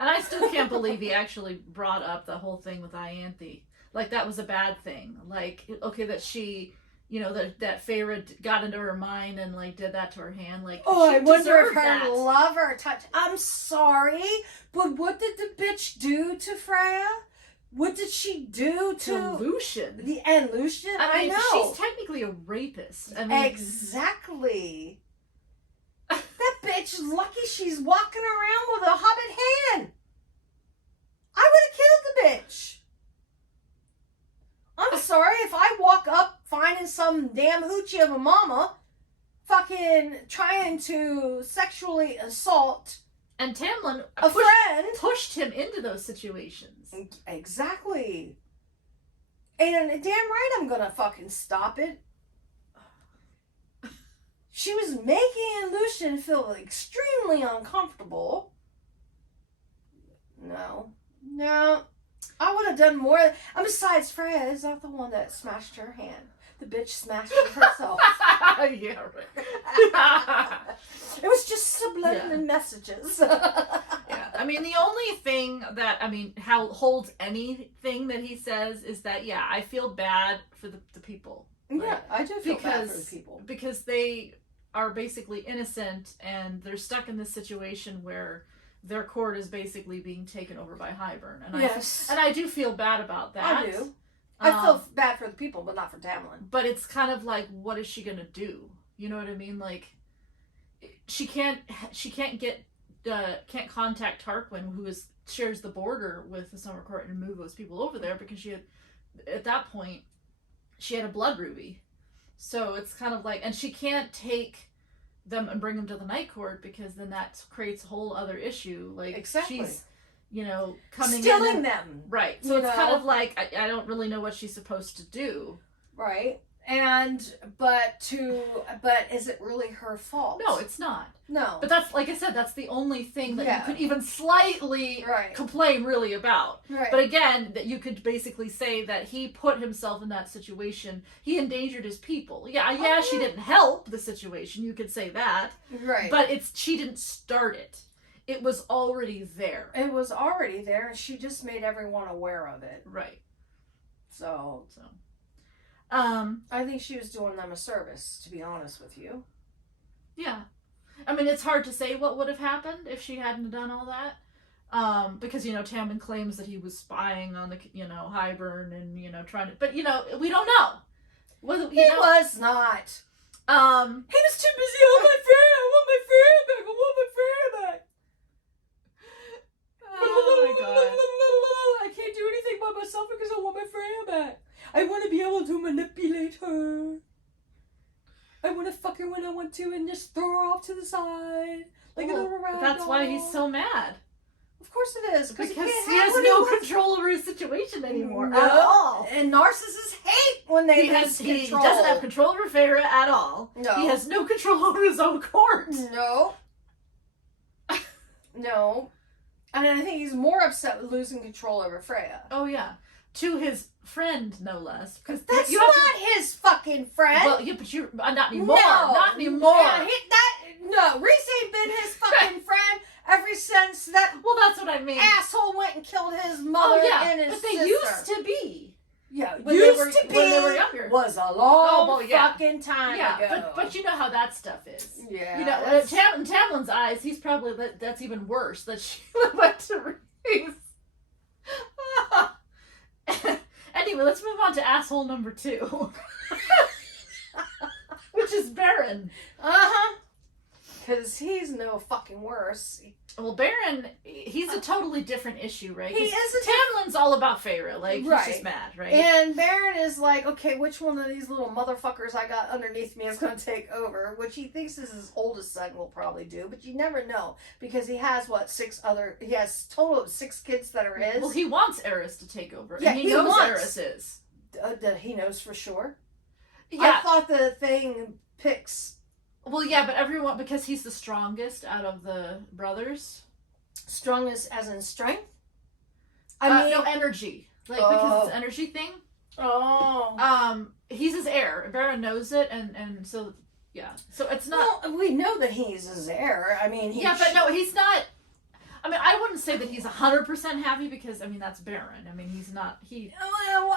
And I still can't believe he actually brought up the whole thing with Ianthe. Like, that was a bad thing. Like, okay, that she, that Feyre got into her mind and, like, did that to her hand. Like, I wonder if her lover touched. I'm sorry, but what did the bitch do to Freya? What did she do to Lucien? Lucien? I know. She's technically a rapist. I mean, exactly. That bitch, lucky she's walking around with a hobbit hand. I would have killed the bitch. I'm sorry if I walk up finding some damn hoochie of a mama fucking trying to sexually assault and Tamlin pushed him into those situations. Exactly. And damn right I'm gonna fucking stop it. She was making Lucien feel extremely uncomfortable. No. I would have done more. And besides, Freya is not the one that smashed her hand. The bitch smashed it herself. Yeah, right. It was just subliminal messages. Yeah. I mean, the only thing that, how holds anything that he says is that, I feel bad for the people. Right? Yeah, I do feel bad for the people. Because they are basically innocent and they're stuck in this situation where their court is basically being taken over by Hybern. And I do feel bad about that. I do. I feel bad for the people, but not for Tamlin. But it's kind of like, what is she gonna do? You know what I mean? Like, she can't contact Tarquin, who shares the border with the Summer Court, and move those people over there, because at that point she had a blood ruby. So it's kind of like, and she can't take them and bring them to the Night Court, because then that creates a whole other issue. Like, exactly. She's, coming stealing in them. Right. So it's kind of like, I don't really know what she's supposed to do. Right. But is it really her fault? No, it's not. No. But that's, like I said, that's the only thing that you could even slightly complain really about. Right. But again, that you could basically say that he put himself in that situation. He endangered his people. Yeah, she didn't help the situation. You could say that. Right. But she didn't start it. It was already there. It was already there, and she just made everyone aware of it. Right. So. I think she was doing them a service, to be honest with you. Yeah. I mean, it's hard to say what would have happened if she hadn't done all that. Because, Tamlin claims that he was spying on the, Hybern and, trying to... But, we don't know. He was not. He was too busy. Oh, my friend! I want my friend back! I want my friend back! Oh, my God. I can't do anything by myself because I want my friend back. I want to be able to manipulate her. I want to fuck her when I want to and just throw her off to the side. Like a little rag That's doll. why he's so mad. Of course it is. Because he has no control over his situation anymore. No. At all. And narcissists hate when they lose control. He doesn't have control over Feyre at all. No. He has no control over his own court. No. No. And I think he's more upset with losing control over Freya. Oh, yeah. To his friend, no less. Because that's not his fucking friend. Well, yeah, but you're not anymore. No. Not anymore. Yeah, Rhys ain't been his fucking friend ever since that. Well, that's what I mean. Asshole went and killed his mother and his sister. But they used to be. Yeah, when they were younger. Was a long fucking time ago. Yeah, but you know how that stuff is. Yeah. In Tamlin's eyes, he's probably that's even worse. That she went to Rhys. Anyway, let's move on to asshole number 2. Which is Beron. Uh-huh. Because he's no fucking worse. Well, Beron, he's a totally different issue, right? He is Tamlin's all about Feyre. Like, he's just mad, right? And Beron is like, okay, which one of these little motherfuckers I got underneath me is going to take over? Which he thinks is his oldest son will probably do, but you never know. Because he has, he has a total of 6 kids that are his. Well, he wants Eris to take over. Yeah, and he knows Eris is. He knows for sure? Yeah. I thought the thing picks... Well, yeah, but everyone, because he's the strongest out of the brothers. Strongest as in strength? I mean... No, energy. Like, because it's an energy thing. Oh. He's his heir. Beron knows it, and so, yeah. So it's not... Well, we know that he's his heir. I mean, Yeah, but no, he's not... I mean, I wouldn't say that he's 100% happy because, I mean, that's Beron. I mean, he's not... He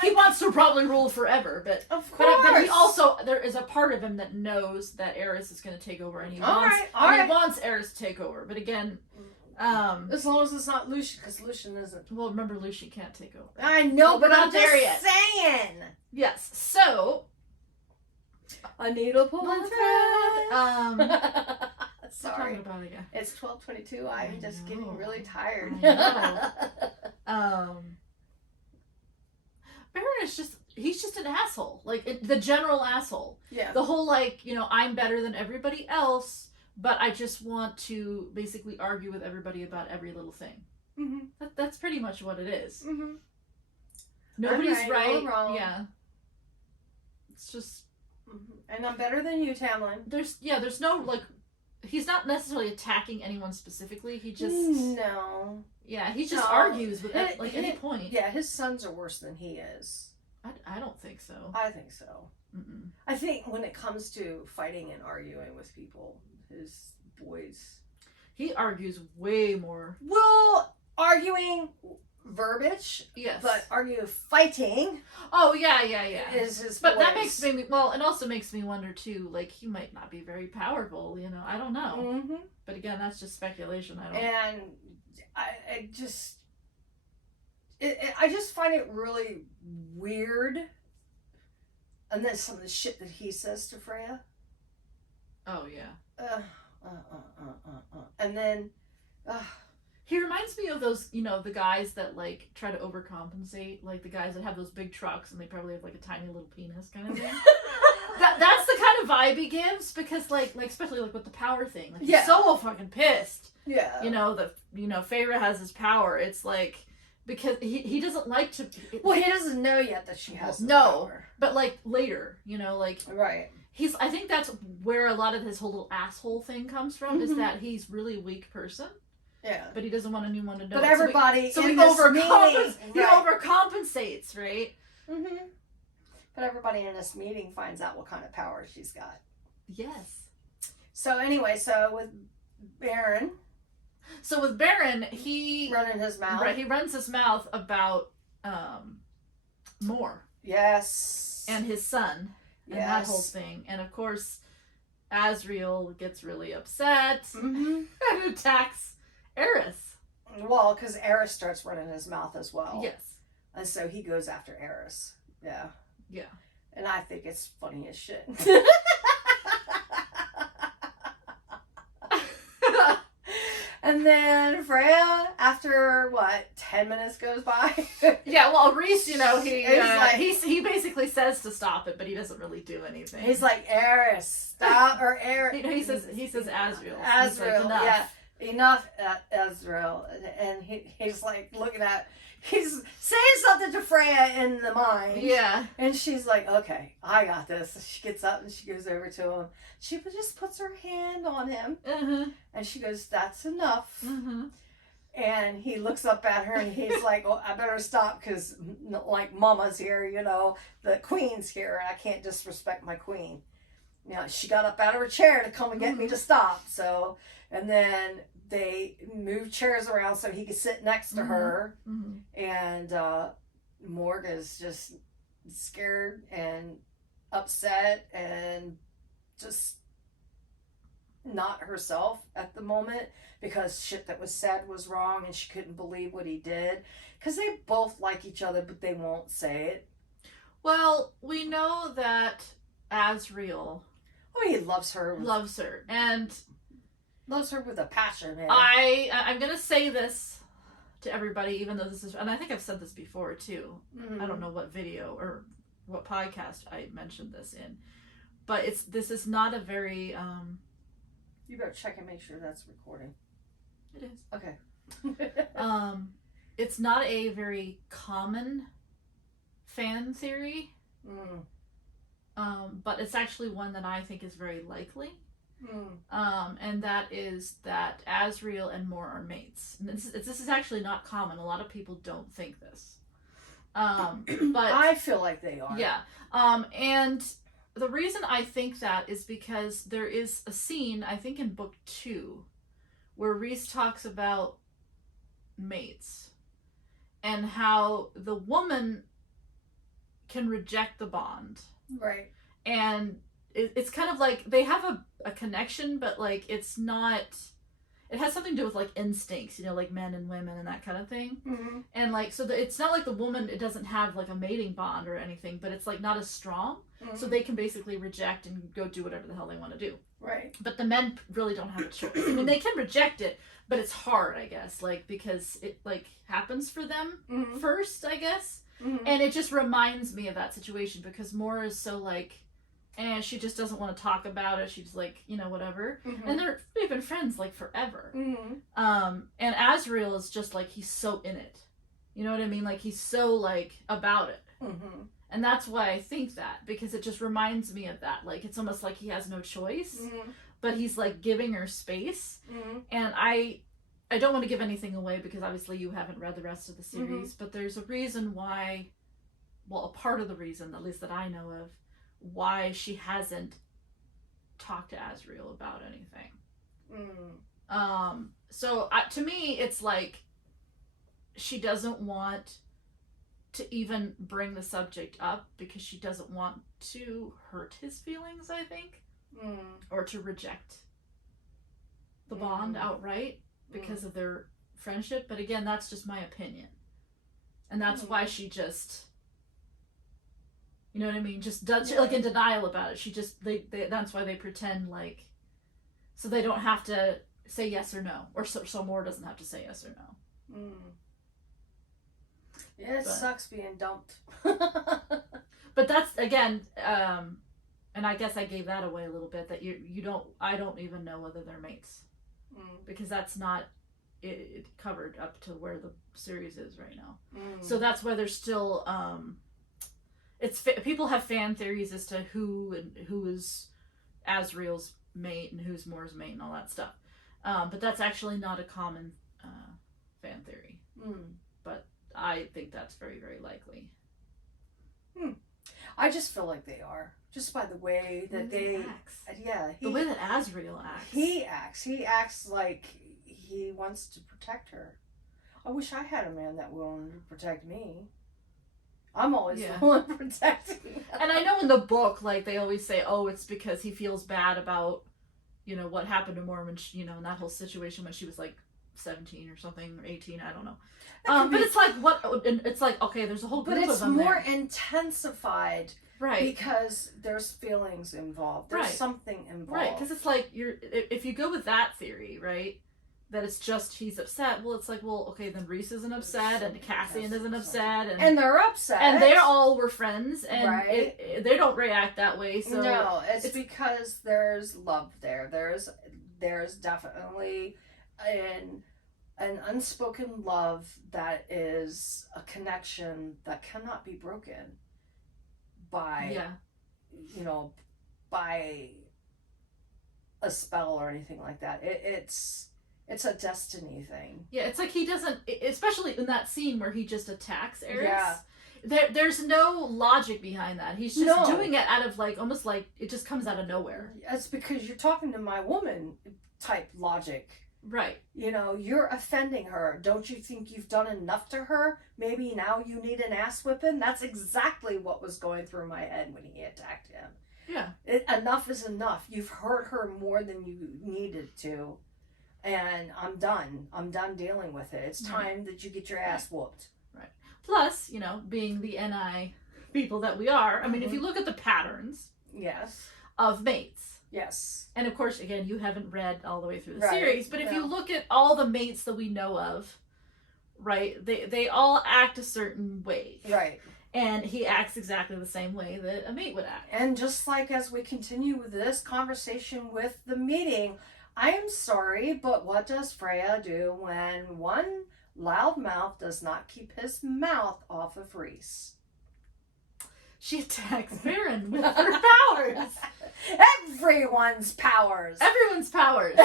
wants to probably rule forever, but... Of course! But he also... There is a part of him that knows that Eris is going to take over, and he wants Eris to take over. But again... as long as it's not Lucien, because Lucien isn't... Well, remember, Lucien can't take over. I know, but I'm there just saying! Yes, so... A needle pull the thread. Sorry. About again? It's 12:22. I'm just getting really tired. Beron is he's just an asshole. Like, the general asshole. Yeah. The whole, like, I'm better than everybody else, but I just want to basically argue with everybody about every little thing. Mm-hmm. That's pretty much what it is. Mm-hmm. Nobody's right. Wrong. Yeah. It's just... Mm-hmm. And I'm better than you, Tamlin. There's no, like... He's not necessarily attacking anyone specifically. He just... No. Yeah, he just argues with any point. Yeah, his sons are worse than he is. I don't think so. I think so. Mm-mm. I think when it comes to fighting and arguing with people, his boys... He argues way more. Well, arguing... verbiage, yes, but fighting? Oh yeah. Is his but voice. That makes me it also makes me wonder too. Like, he might not be very powerful. I don't know. Mm-hmm. But again, that's just speculation. And I just I just find it really weird. And then some of the shit that he says to Freya. Oh, yeah. And then... He reminds me of those, the guys that, like, try to overcompensate. Like, the guys that have those big trucks and they probably have, like, a tiny little penis kind of thing. That's the kind of vibe he gives, because, like especially, like, with the power thing. Like, he's so fucking pissed. Yeah. Feyre has his power. It's, like... Because he doesn't like to... Well, he doesn't know yet that she has power. But, like, later, Right. I think that's where a lot of his whole little asshole thing comes from, is that he's really a weak person. Yeah. But he doesn't want anyone to know. But everybody he overcompensates, right? Mm-hmm. But everybody in this meeting finds out what kind of power she's got. Yes. So anyway, with Beron... So with Beron, he... running his mouth. Right, he runs his mouth about Mor. Yes. And his son. And that whole thing. And of course, Azriel gets really upset and attacks Eris. Well, because Eris starts running his mouth as well. Yes. And so he goes after Eris. Yeah. Yeah. And I think it's funny as shit. And then Freya, after 10 minutes goes by? Yeah, well, Rhys, he basically says to stop it, but he doesn't really do anything. He's like, Eris, stop, or Eris. He says Azriel. Azriel, like, enough. Yeah, enough, Azriel. And he's like looking at, he's saying something to Freya in the mind. Yeah. And she's like, okay, I got this. She gets up and she goes over to him. She just puts her hand on him. And she goes, that's enough. And he looks up at her and he's like, well, I better stop because, like, Mama's here, the Queen's here, and I can't disrespect my Queen. She got up out of her chair to come and get me to stop. So, and then they moved chairs around so he could sit next to her. And Morg is just scared and upset and just not herself at the moment, because shit that was said was wrong and she couldn't believe what he did, because they both like each other but they won't say it. Well, we know that Azriel he loves her and loves her with a passion, man. I'm gonna say this to everybody, even though this is, and I think I've said this before too. I don't know what video or what podcast I mentioned this in, but this is not a very you better check and make sure that's recording. It is. Okay. It's not a very common fan theory. But it's actually one that I think is very likely. And that is that Azriel and Mor are mates. And this is actually not common. A lot of people don't think this. But I feel like they are. Yeah. And the reason I think that is because there is a scene, I think in book 2, where Rhys talks about mates and how the woman can reject the bond. Right. And it's kind of like they have a connection, but like it's not... It has something to do with like instincts, like men and women and that kind of thing. And like, so it's not like the woman, it doesn't have like a mating bond or anything, but it's like not as strong. So they can basically reject and go do whatever the hell they want to do. Right. But the men really don't have a choice. I mean, they can reject it, but it's hard, I guess, like, because it like happens for them first, I guess. And it just reminds me of that situation because Mor is so like, she just doesn't want to talk about it. She's like, whatever. And they've been friends like forever. And Azriel is just like, he's so in it. You know what I mean? Like, he's so like about it. And that's why I think that, because it just reminds me of that. Like, it's almost like he has no choice, but he's like giving her space. And I don't want to give anything away because obviously you haven't read the rest of the series, but there's a reason why, well, a part of the reason, at least that I know of, why she hasn't talked to Azriel about anything. So to me, it's like she doesn't want to even bring the subject up because she doesn't want to hurt his feelings, I think, or to reject the bond outright because of their friendship. But again, that's just my opinion. And that's why she just, you know what I mean? Just does, like, in denial about it. She just, they that's why they pretend like, so they don't have to say yes or no. Or so Mor doesn't have to say yes or no. Yeah, it sucks being dumped. But that's, again, and I guess I gave that away a little bit, that I don't even know whether they're mates. Because that's not it covered up to where the series is right now. So that's why there's still, people have fan theories as to who is Azriel's mate and who's Mor's mate and all that stuff. But that's actually not a common fan theory. But I think that's very, very likely. I just feel like they are. Just by the way that they acts. The way that Azriel acts. He acts like he wants to protect her. I wish I had a man that wanted to protect me. I'm always the one protecting. And I know in the book, like, they always say, oh, it's because he feels bad about, you know, what happened to Mor when she, you know, in that whole situation when she was like 17 or something, or 18, I don't know. But it's like, it's like, okay, there's a whole group of them. But it's more intensified. Right. Because there's feelings involved. There's something involved. Right, because it's like, if you go with that theory, right, that it's just he's upset, well, it's like, well, okay, then Rhys isn't upset, and Cassian isn't upset. And they're upset. And they all were friends, and they don't react that way, so... No, it's because there's love there. There's definitely an unspoken love that is a connection that cannot be broken by, you know, by a spell or anything like that. It's a destiny thing. Yeah, it's like he doesn't, especially in that scene where he just attacks Eris. Yeah. There's no logic behind that. He's just doing it out of, like, almost like it just comes out of nowhere. It's because you're talking to my woman type logic. Right. You know, you're offending her. Don't you think you've done enough to her? Maybe now you need an ass whipping? That's exactly what was going through my head when he attacked him. Yeah. Enough is enough. You've hurt her more than you needed to. And I'm done. I'm done dealing with it. It's time that you get your ass whooped. Right. Plus, you know, being the NI people that we are, I mean, if you look at the patterns of mates. Yes. And of course, again, you haven't read all the way through the series, but if you look at all the mates that we know of, right, they all act a certain way. Right. And he acts exactly the same way that a mate would act. And just like as we continue with this conversation with the meeting, I am sorry, but what does Freya do when one loudmouth does not keep his mouth off of Rhys? She attacks Beron with her powers. Everyone's powers. Everyone's powers.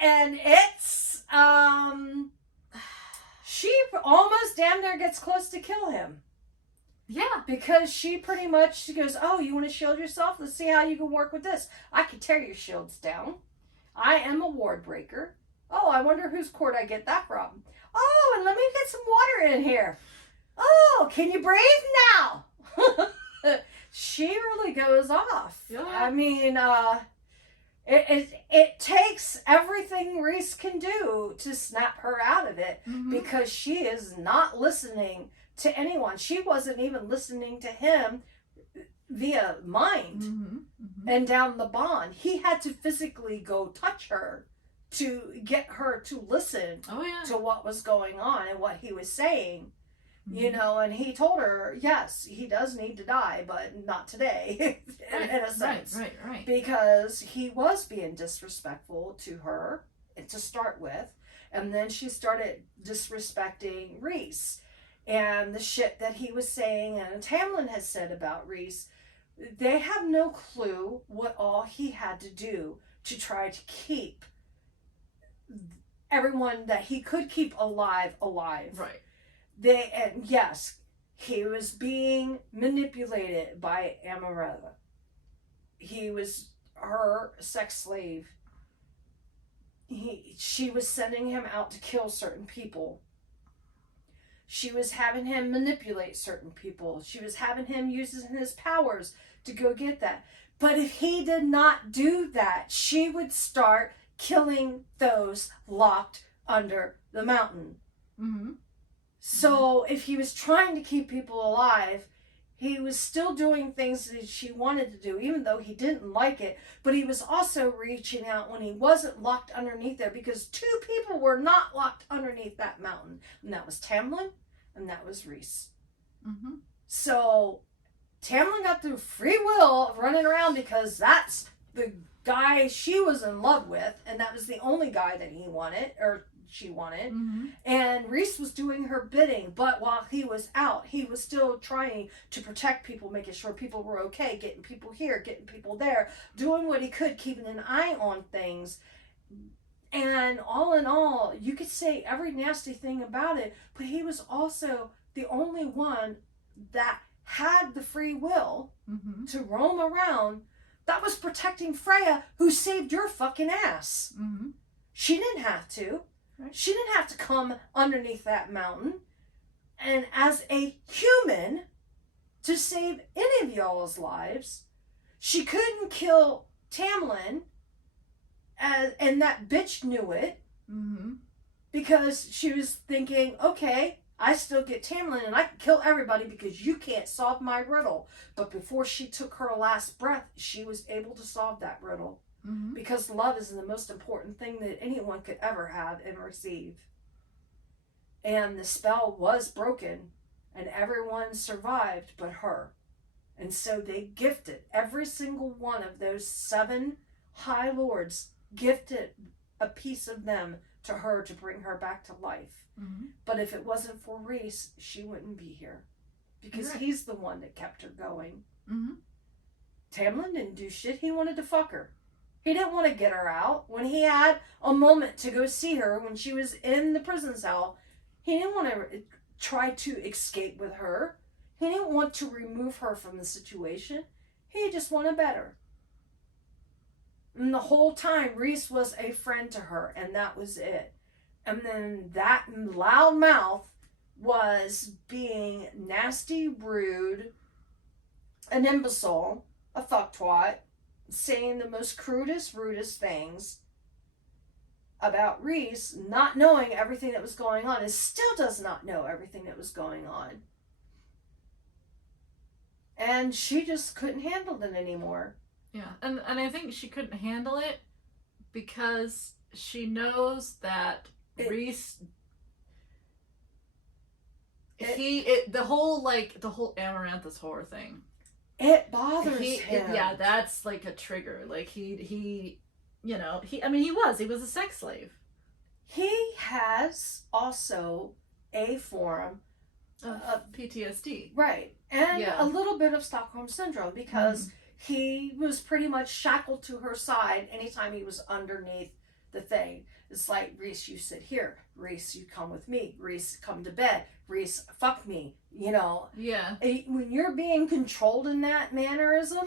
And it's, she almost damn near gets close to kill him. Yeah. Because she pretty much goes, oh, you want to shield yourself? Let's see how you can work with this. I can tear your shields down. I am a ward breaker. Oh, I wonder whose court I get that from. Oh, and let me get some water in here. Oh, can you breathe now? She really goes off. Yeah. I mean, it takes everything Rhys can do to snap her out of it, because she is not listening to anyone. She wasn't even listening to him via mind and down the bond. He had to physically go touch her to get her to listen to what was going on and what he was saying. You know, and he told her, yes, he does need to die, but not today, in a sense. Right. Because he was being disrespectful to her, to start with, and then she started disrespecting Rhys. And the shit that he was saying, and Tamlin has said about Rhys, they have no clue what all he had to do to try to keep everyone that he could keep alive. Right. And yes, he was being manipulated by Amarella. He was her sex slave. She was sending him out to kill certain people. She was having him manipulate certain people. She was having him using his powers to go get that. But if he did not do that, she would start killing those locked under the mountain. So if he was trying to keep people alive, he was still doing things that she wanted to do, even though he didn't like it. But he was also reaching out when he wasn't locked underneath there, because 2 people were not locked underneath that mountain. And that was Tamlin and that was Rhys. Mm-hmm. So Tamlin got the free will of running around because that's the guy she was in love with, and that was the only guy that he wanted, or she wanted. Mm-hmm. And Rhys was doing her bidding, but while he was out, he was still trying to protect people, making sure people were okay, getting people here, getting people there, doing what he could, keeping an eye on things. And all in all, you could say every nasty thing about it, but he was also the only one that had the free will Mm-hmm. to roam around that was protecting Freya, who saved your fucking ass. Mm-hmm. She didn't have to. Right. She didn't have to come underneath that mountain. And as a human, to save any of y'all's lives, she couldn't kill Tamlin, and that bitch knew it. Mm-hmm. Because she was thinking, okay, I still get Tamlin and I can kill everybody because you can't solve my riddle. But before she took her last breath, she was able to solve that riddle. Mm-hmm. Because love is the most important thing that anyone could ever have and receive. And the spell was broken and everyone survived but her. And so they gifted, every single one of those 7 High Lords gifted a piece of them to her to bring her back to life. Mm-hmm. But if it wasn't for Rhys, she wouldn't be here. Because Right. he's the one that kept her going. Mm-hmm. Tamlin didn't do shit. He wanted to fuck her. He didn't want to get her out. When he had a moment to go see her when she was in the prison cell, he didn't want to try to escape with her. He didn't want to remove her from the situation. He just wanted better. And the whole time, Rhys was a friend to her, and that was it. And then that loud mouth was being nasty, rude, an imbecile, a fucktwat, saying the most crudest, rudest things about Rhys, not knowing everything that was going on, and still does not know everything that was going on. And she just couldn't handle it anymore. Yeah, and I think she couldn't handle it because she knows that Rhys, the whole Amaranthus horror thing. It bothers him. Yeah, that's like a trigger. Like he was a sex slave. He has also a form of PTSD. Right. And a little bit of Stockholm Syndrome because he was pretty much shackled to her side anytime he was underneath the thing. It's like, Rhys, you sit here. Rhys, you come with me. Rhys, come to bed. Rhys, fuck me. You know? Yeah. When you're being controlled in that mannerism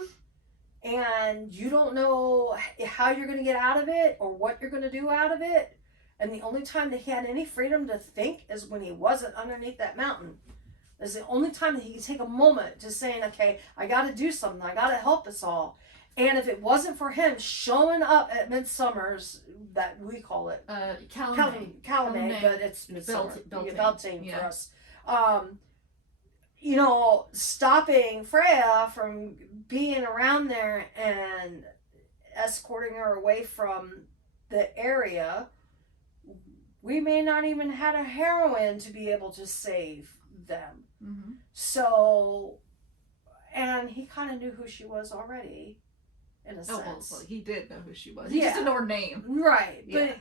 and you don't know how you're going to get out of it or what you're going to do out of it, and the only time that he had any freedom to think is when he wasn't underneath that mountain. It's the only time that he could take a moment to saying, okay, I got to do something. I got to help us all. And if it wasn't for him showing up at Midsummer's, that we call it Calumet, but it's Midsummer. Beltane for us. Stopping Freya from being around there and escorting her away from the area, we may not even had a heroine to be able to save them. Mm-hmm. So, and he kind of knew who she was already, in a sense. Well, he did know who she was. He just didn't know her name. Right. Yeah.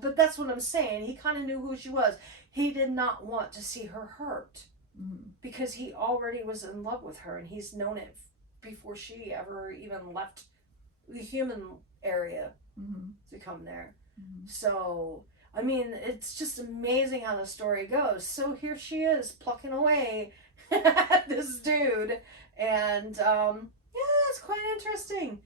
But that's what I'm saying. He kind of knew who she was. He did not want to see her hurt. Mm-hmm. Because he already was in love with her, and he's known it before she ever even left the human area to come there. Mm-hmm. So, I mean, it's just amazing how the story goes. So here she is, plucking away at this dude, and it's quite interesting.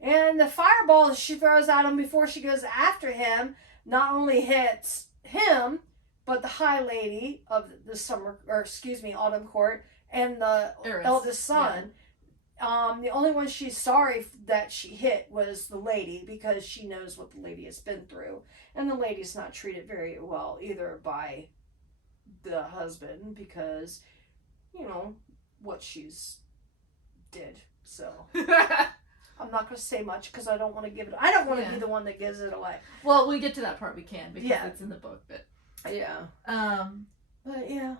And the fireball that she throws at him before she goes after him not only hits him, but the High Lady of the Autumn Court and the eldest son. Yeah. The only one she's sorry that she hit was the lady, because she knows what the lady has been through. And the lady's not treated very well either by the husband because, you know, what she's did. So I'm not going to say much because I don't want to give it. I don't want to be the one that gives it away. Well, we get to that part we can because it's in the book, but yeah. But yeah.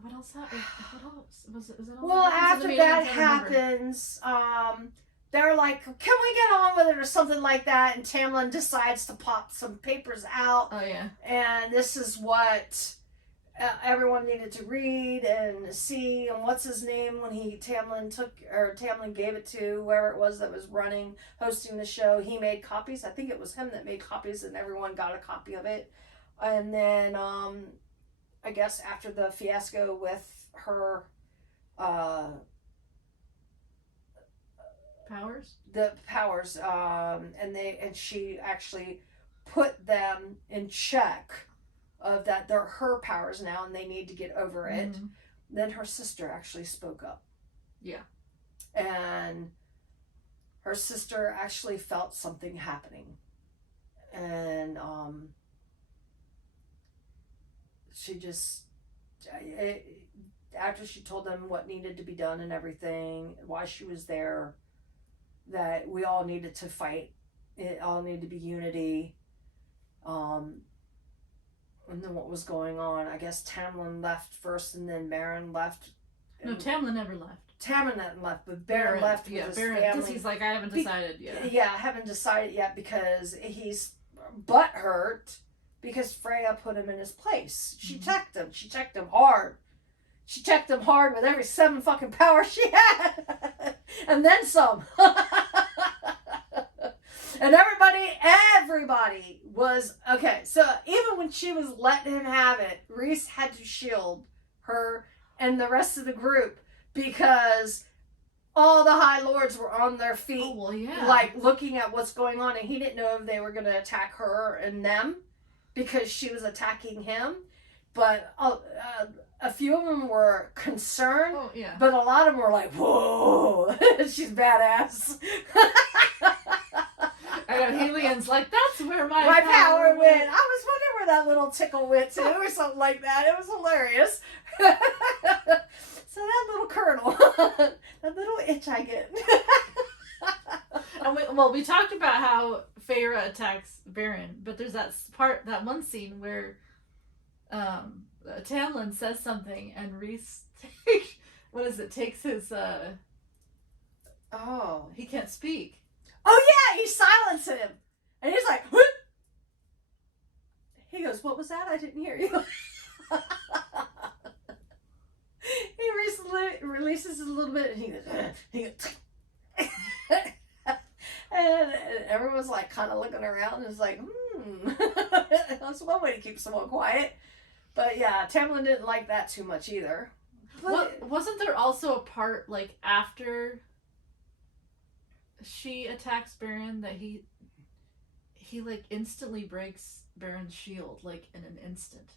What else happened? What else was it? All well, after that happens, they're like, "Can we get on with it?" or something like that, and Tamlin decides to pop some papers out. Oh yeah. And this is what everyone needed to read and see. And what's his name when Tamlin gave it to whoever it was that was hosting the show. He made copies. I think it was him that made copies, and everyone got a copy of it. And then, I guess after the fiasco with her, powers, and she actually put them in check of that they're her powers now and they need to get over it. Mm-hmm. Then her sister actually spoke up. Yeah. And her sister actually felt something happening. And she just, after she told them what needed to be done and everything, why she was there, that we all needed to fight, it all needed to be unity, and then what was going on. I guess Tamlin left first and then Beron left. No, Tamlin never left. Tamlin hadn't left, but Beron left with his family. Because he's like, I haven't decided yet. Yeah, I haven't decided yet because he's butthurt because Freya put him in his place. She checked him. She checked him hard. She checked him hard with every 7 fucking power she had. And then some. And everybody was, okay, so even when she was letting him have it, Rhys had to shield her and the rest of the group because all the High Lords were on their feet, like looking at what's going on, and he didn't know if they were going to attack her and them because she was attacking him. But a few of them were concerned, but a lot of them were like, whoa, she's badass. I know, Helian's like, that's where my power went. I was wondering where that little tickle went to or something like that. It was hilarious. So that little kernel, that little itch I get. And we talked about how Feyre attacks Beron, but there's that one scene where Tamlin says something and Rhys takes his he can't speak. Oh yeah, he silenced him. And he's like, what? He goes, what was that? I didn't hear you. He releases a little bit and he goes and everyone's like kind of looking around and is like, That's one way to keep someone quiet. But yeah, Tamlin didn't like that too much either. Wasn't there also a part like after she attacks Beron that he like instantly breaks Beron's shield like in an instant?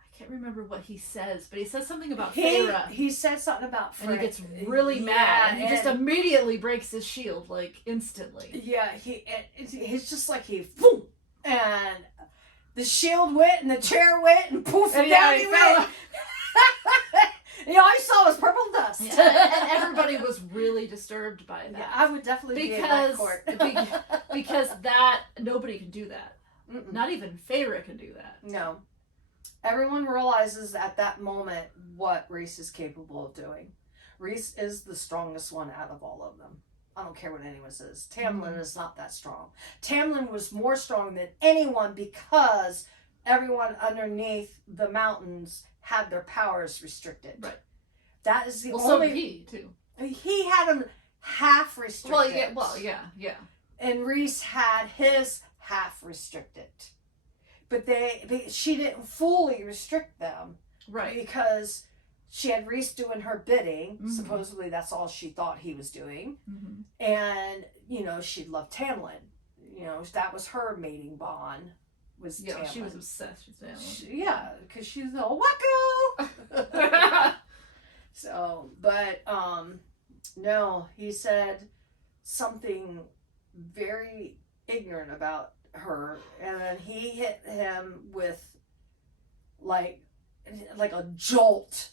I can't remember what he says, but he says something about Feyre. He said something about Feyre. And he gets really mad and he just immediately breaks his shield like instantly. Yeah, he's just like boom, and the shield went and the chair went and poof, and down he went. And all I saw was purple dust. Yeah, and everybody was really disturbed by that. Yeah, I would definitely be in that court. because that, nobody can do that. Mm-mm. Not even Feyre can do that. No. Everyone realizes at that moment what Rhys is capable of doing. Rhys is the strongest one out of all of them. I don't care what anyone says. Tamlin is not that strong. Tamlin was more strong than anyone because everyone underneath the mountains had their powers restricted. Right. That is the only... So did he, too. He had them half restricted. Yeah. And Rhys had his half restricted. But she didn't fully restrict them. Right. Because she had Rhys doing her bidding. Mm-hmm. Supposedly that's all she thought he was doing. Mm-hmm. And, she loved Tamlin. That was her mating bond. Tamlin. She was obsessed with Tamlin. Because she's all wacko. So, but, no, he said something very ignorant about her, and then he hit him with like a jolt,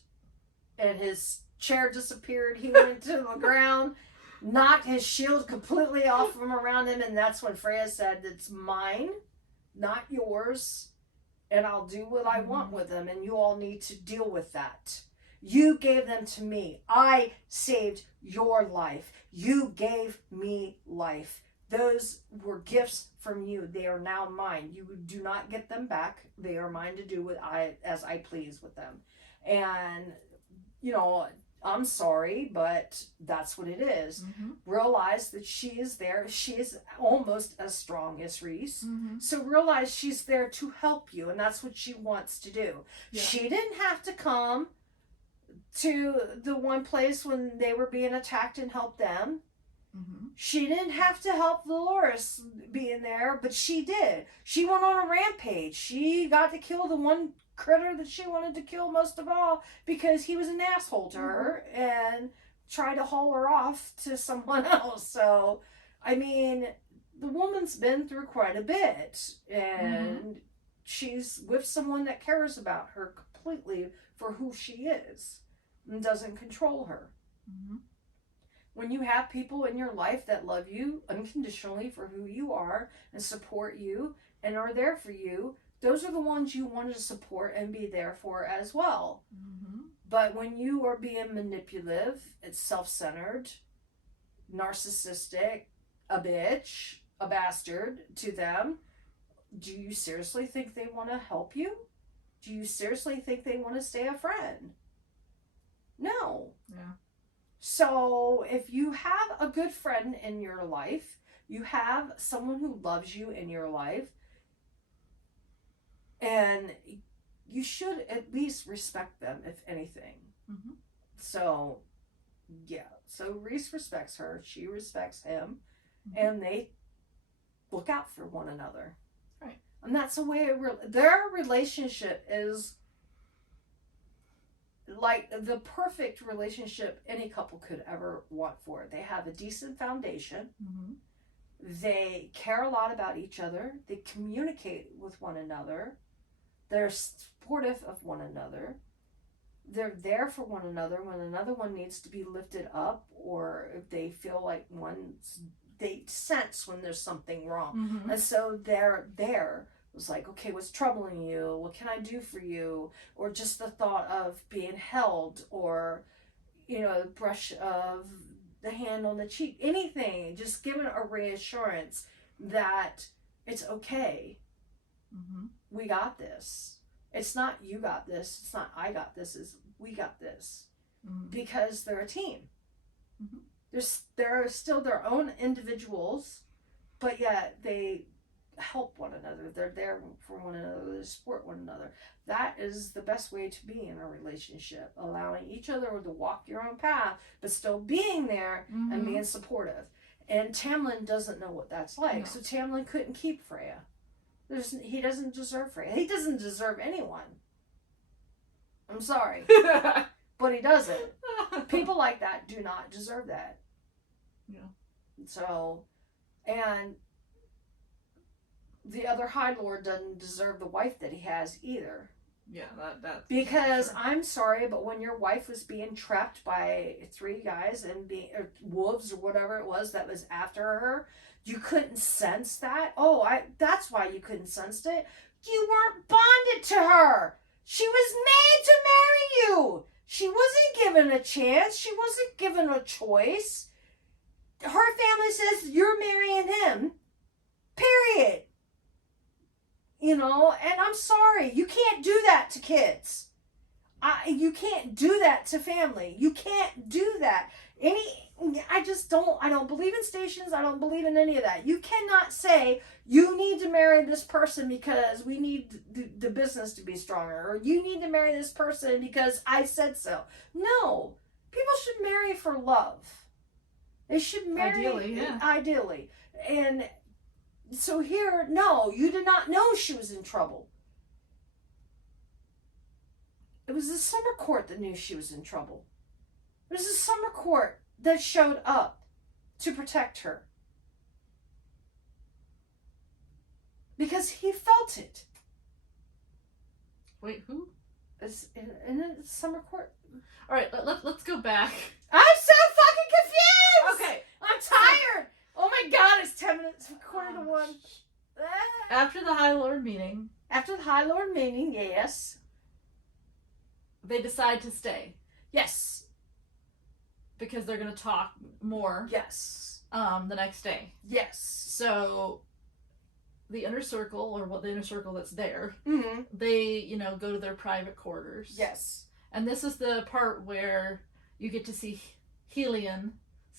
and his chair disappeared. He went to the ground, knocked his shield completely off from around him, and that's when Freya said, "It's mine, not yours, and I'll do what I want with them, and you all need to deal with that. You gave them to me. I saved your life. You gave me life. Those were gifts from you. They are now mine. You do not get them back. They are mine to do as I please with them." And, I'm sorry, but that's what it is. Realize that she is there. She is almost as strong as Rhys. So realize she's there to help you, and that's what she wants to do. Yeah. She didn't have to come to the one place when they were being attacked and help them. She didn't have to help Dolores being there, but she did. She went on a rampage. She got to kill the one critter that she wanted to kill most of all because he was an asshole to her and tried to haul her off to someone else. So, I mean, the woman's been through quite a bit, and she's with someone that cares about her completely for who she is and doesn't control her. When you have people in your life that love you unconditionally for who you are and support you and are there for you, those are the ones you want to support and be there for as well. But when you are being manipulative, it's self-centered, narcissistic, a bitch, a bastard to them, do you seriously think they want to help you? Do you seriously think they want to stay a friend? No. Yeah. So if you have a good friend in your life, you have someone who loves you in your life, and you should at least respect them, if anything. So, yeah. So Rhys respects her. She respects him. And they look out for one another. Right. And that's the way their relationship is like the perfect relationship any couple could ever want for. They have a decent foundation. They care a lot about each other. They communicate with one another. They're supportive of one another. They're there for one another when another one needs to be lifted up, or if they feel like they sense when there's something wrong. And so they're there. It's like, okay, what's troubling you? What can I do for you? Or just the thought of being held, or, brush of the hand on the cheek, anything, just giving a reassurance that it's okay. We got this. It's not you got this. It's not I got this. It's we got this. Because they're a team. They're still their own individuals, but yet they help one another. They're there for one another. They support one another. That is the best way to be in a relationship, allowing each other to walk your own path, but still being there and being supportive. And Tamlin doesn't know what that's like, so Tamlin couldn't keep Freya. He doesn't deserve Freya. He doesn't deserve anyone. I'm sorry, but he doesn't. People like that do not deserve that. Yeah. So, and the other High Lord doesn't deserve the wife that he has either. Yeah, that because sure. I'm sorry, but when your wife was being trapped by 3 guys and or wolves or whatever it was that was after her, you couldn't sense that. That's why you couldn't sense it. You weren't bonded to her. She was made to marry you. She wasn't given a chance. She wasn't given a choice. Her family says you're marrying him. Period. And I'm sorry. You can't do that to kids. You can't do that to family. You can't do that. I don't believe in stations. I don't believe in any of that. You cannot say you need to marry this person because we need the business to be stronger, or you need to marry this person because I said so. No. People should marry for love. They should marry ideally. And so here, no, you did not know she was in trouble. It was the summer court that knew she was in trouble. It was the summer court that showed up to protect her. Because he felt it. Wait, who? It's in the summer court. All right, let's go back. I'm so fucking confused! Okay. I'm tired! Oh my god, it's 10 minutes, quarter to 1. After the High Lord meeting. After the High Lord meeting, yes. They decide to stay. Yes. Because they're going to talk more. Yes. The next day. Yes. So, the inner circle, or what the inner circle that's there, mm-hmm. they, go to their private quarters. Yes. And this is the part where you get to see Helian's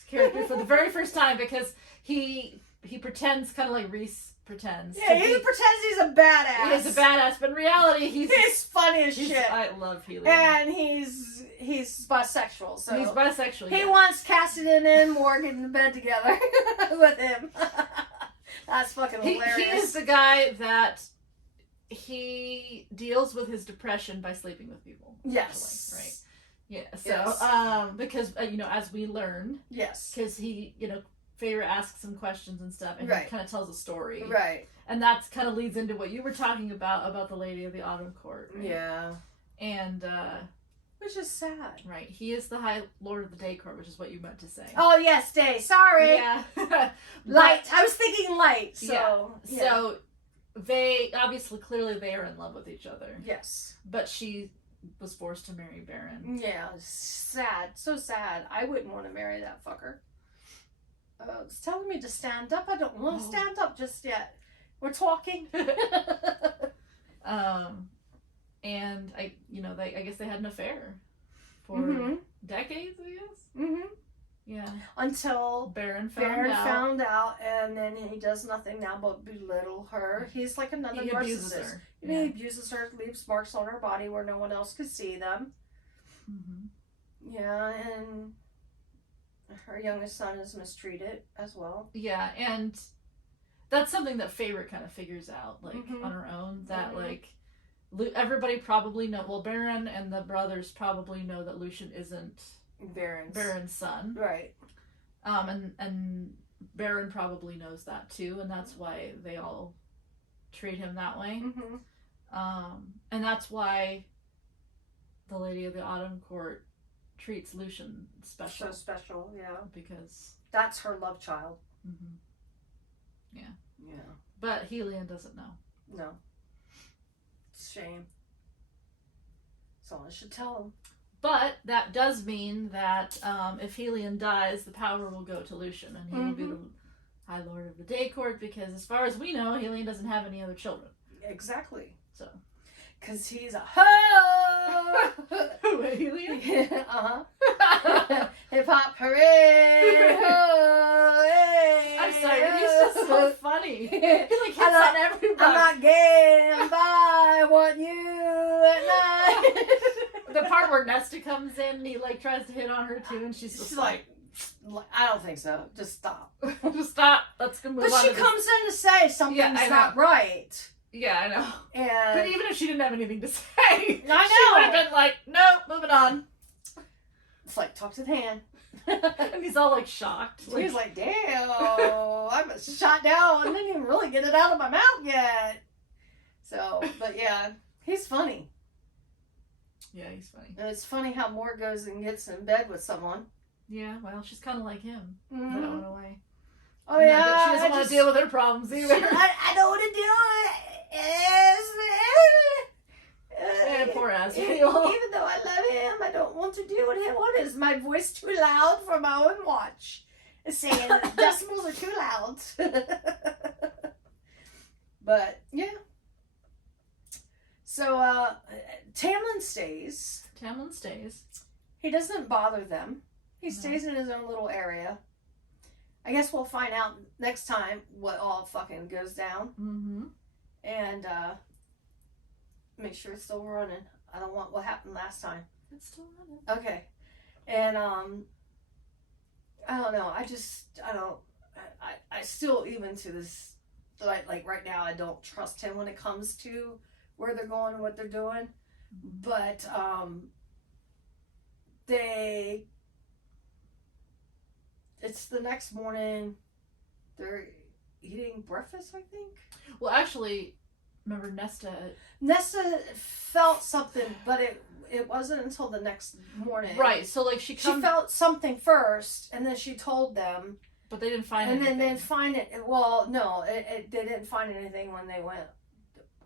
character for the very first time, because he pretends kind of like Rhys pretends. Yeah, he pretends he's a badass. He's a badass, but in reality, he's funny as shit. I love Helian. And he's bisexual, so he's bisexual. He wants Cassidy and Morgan in bed together with him. That's fucking hilarious. He is the guy that he deals with his depression by sleeping with people. Yes. Right. Yeah. So, because as we learn. Yes. Because he, Feyre asks some questions and stuff, and he kind of tells a story. Right. And that kind of leads into what you were talking about the Lady of the Autumn Court. Right? Yeah. And, which is sad. Right. He is the High Lord of the Day Court, which is what you meant to say. Oh, yes, day. Sorry. Yeah. Light. I was thinking light, so. Yeah. So, they, clearly they are in love with each other. Yes. But she was forced to marry Beron. Yeah. Sad. So sad. I wouldn't want to marry that fucker. It's telling me to stand up. I don't want to stand up just yet. We're talking. And I guess they had an affair for decades, I guess. Mm-hmm. Yeah. Until Beron found out, and then he does nothing now but belittle her. He's like another narcissist. Abuses her. He abuses her, leaves marks on her body where no one else could see them. Mm-hmm. Yeah, and her youngest son is mistreated as well. Yeah, and that's something that Feyre kind of figures out, on her own, that, everybody probably Beron and the brothers probably know that Lucien isn't Beron's son. Right. And Beron probably knows that, too, and that's why they all treat him that way. Mm-hmm. And that's why the Lady of the Autumn Court treats Lucien special. So special, yeah. Because that's her love child. Mm-hmm. Yeah. Yeah. But Helian doesn't know. No. It's a shame. Someone should tell him. But that does mean that if Helian dies, the power will go to Lucien, and he will be the High Lord of the Day Court, because as far as we know, Helian doesn't have any other children. Exactly. So. Because he's a hoe! Who, Helian? Yeah, uh-huh. Hip hop hooray! Ho, hey, I'm sorry, he's just so funny. He hits on everybody. I'm not gay, I'm bi, I want you at night. The part where Nesta comes in and he tries to hit on her too, and she's like, I don't think so. Just stop. Just stop. Let's move on. But she comes in to say something's not right. Yeah, I know. And but even if she didn't have anything to say, I know. She would have been like, nope, moving on. It's like, talk to the hand. And he's all shocked. He's like, damn, I'm shot down. I didn't even really get it out of my mouth yet. So, but yeah, he's funny. Yeah, he's funny. And it's funny how Moore goes and gets in bed with someone. Yeah, well, she's kind of like him. Mm-hmm. That went away. Oh, yeah. She doesn't want to deal with her problems either. I don't want to deal with it. Poor Azriel. Even though I love him, I don't want to deal with him. What is my voice too loud for my own watch? It's saying decibels are too loud. But yeah. So Tamlin stays. He doesn't bother them. He stays in his own little area. I guess we'll find out next time what all fucking goes down. Mm-hmm. And make sure it's still running. I don't want what happened last time. It's still running. Okay. And I don't know. I still, even to this, like right now, I don't trust him when it comes to where they're going and what they're doing. Mm-hmm. But it's the next morning. eating breakfast, I think. Well, actually, remember Nesta felt something, but it wasn't until the next morning. Right, so like she felt something first, and then she told them. But they didn't find anything. And then they didn't find it. Well, no, they didn't find anything when they went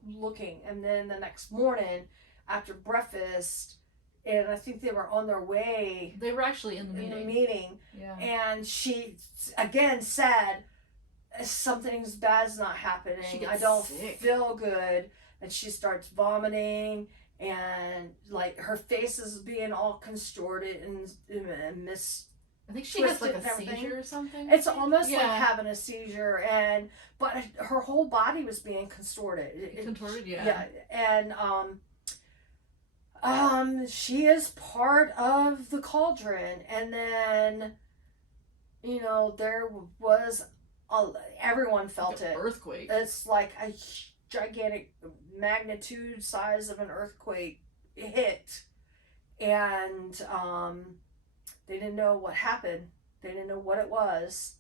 looking. And then the next morning, after breakfast, and I think they were on their way. They were actually in the meeting. Yeah. And she again said, something's bad's not happening. I don't feel good. And she starts vomiting, and like her face is being all contorted and I think she has like a seizure or something. It's almost like having a seizure, but her whole body was being contorted. Contorted, yeah. Yeah, and she is part of the cauldron, and then there was everyone felt like it. Earthquake. It's like a gigantic magnitude size of an earthquake hit, and they didn't know what happened. They didn't know what it was.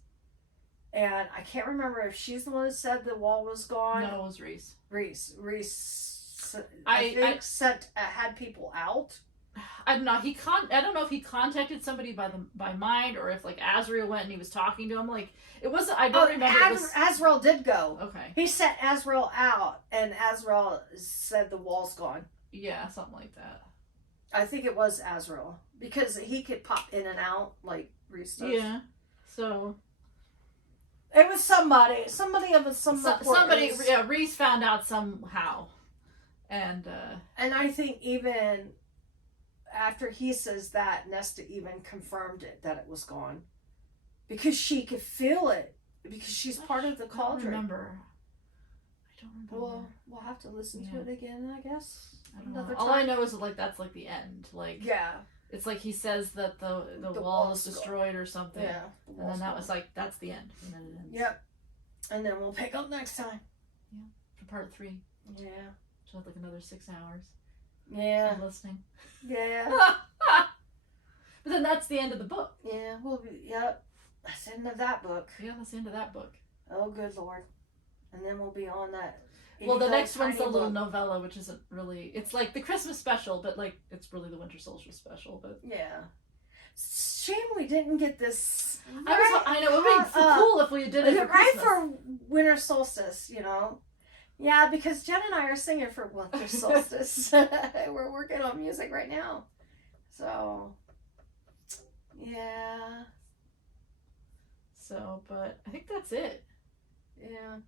And I can't remember if she's the one that said the wall was gone. No, it was Rhys. Rhys, I think, had people out. I don't know. I don't know if he contacted somebody by mind, or if like Azriel went and he was talking to him. Like it wasn't. I don't remember. Azriel did go. Okay. He sent Azriel out, and Azriel said the wall's gone. Yeah, something like that. I think it was Azriel, because he could pop in and out like Rhys does. Yeah. So it was somebody of some somebody. Yeah, Rhys found out somehow, and I think even after he says that, Nesta even confirmed it, that it was gone, because she could feel it, because she's part of the cauldron. I don't remember. Well, we'll have to listen to it again, I guess. All I know is like that's like the end. Like yeah, it's like he says that the wall is destroyed or something. Yeah, and then that was like that's the end. And then it ends. Yep. And then we'll pick up next time. Yeah, for part 3. Yeah. So like another 6 hours. Yeah. Of listening. Yeah. But then that's the end of the book. Yeah. Yep. That's the end of that book. Yeah, that's the end of that book. Oh, good Lord. And then we'll be on that. Well, the next one's a little novella, which isn't really... It's like the Christmas special, but like it's really the Winter Solstice special. But yeah. Shame we didn't get this. I know. It would be cool if we did it for Christmas. for Winter Solstice, Yeah, because Jen and I are singing for Winter Solstice. We're working on music right now. So, yeah. So, but I think that's it. Yeah.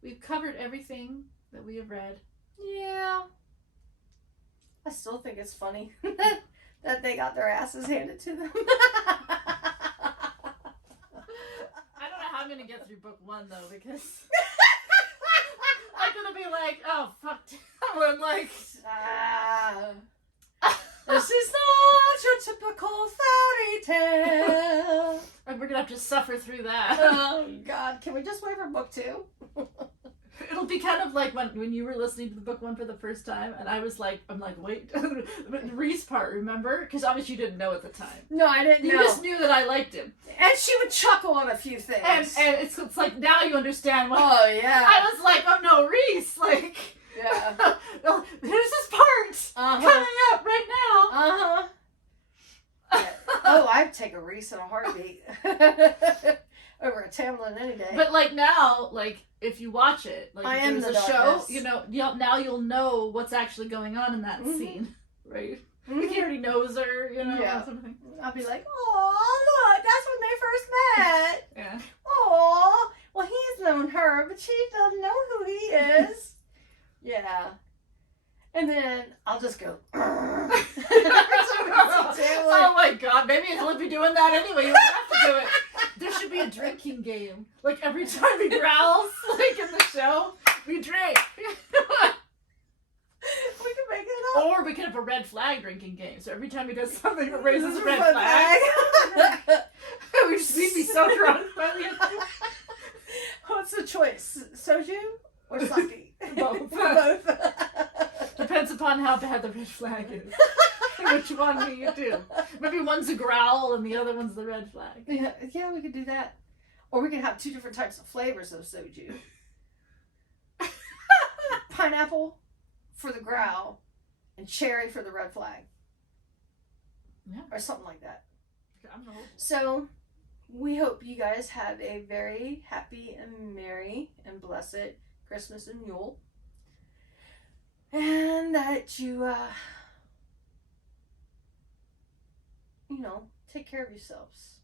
We've covered everything that we have read. Yeah. I still think it's funny that they got their asses handed to them. I don't know how I'm going to get through book 1, though, because I'm going to be like, oh, fuck. I'm like, this is not your typical fairy tale. And we're going to have to suffer through that. Oh, God. Can we just wait for book 2? It'll be kind of like when you were listening to the book 1 for the first time, and I'm like, wait, the Rhys part, remember? Because obviously you didn't know at the time. No, I didn't know. You just knew that I liked him. And she would chuckle on a few things. And it's like, now you understand what... Oh, yeah. I was like, oh no, Rhys, like... Yeah. Well, here's his part coming up right now. Uh-huh. Yeah. Oh, I'd take a Rhys in a heartbeat. Over a Tamlin any day. But like now, like if you watch it, like if there's a show, now you'll know what's actually going on in that scene, right? Mm-hmm. He already knows her, Yeah. Something. I'll be like, oh, look, that's when they first met. Yeah. Oh, well, he's known her, but she doesn't know who he is. Yeah. And then I'll just go. Oh my God! Maybe he'll be doing that anyway. You don't have to do it. There should be a drinking game. Like every time he growls, like in the show, we drink. We can make it up. Or we could have a red flag drinking game. So every time he does something, it raises a red flag. We'd be so drunk by the end. What's the choice? Soju or sake? Both. Both. Depends upon how bad the red flag is. Which one do you do? Maybe one's a growl and the other one's the red flag. Yeah, we could do that. Or we can have 2 different types of flavors of soju. Pineapple for the growl and cherry for the red flag. Yeah. Or something like that. I'm the whole... So, we hope you guys have a very happy and merry and blessed Christmas and Yule. And that you, take care of yourselves.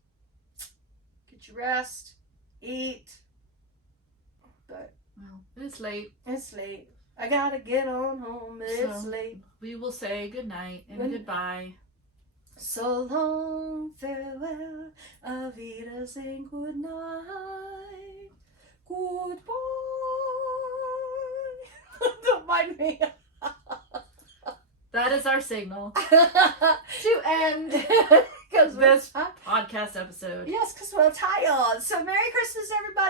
Get your rest. Eat. But... Well, it's late. It's late. I gotta get on home. It's late. We will say good night and goodbye. So long, farewell, auf Wiedersehen, good night, goodbye. Don't mind me. That is our signal to end this podcast episode. Yes, because we're tired. So Merry Christmas, everybody.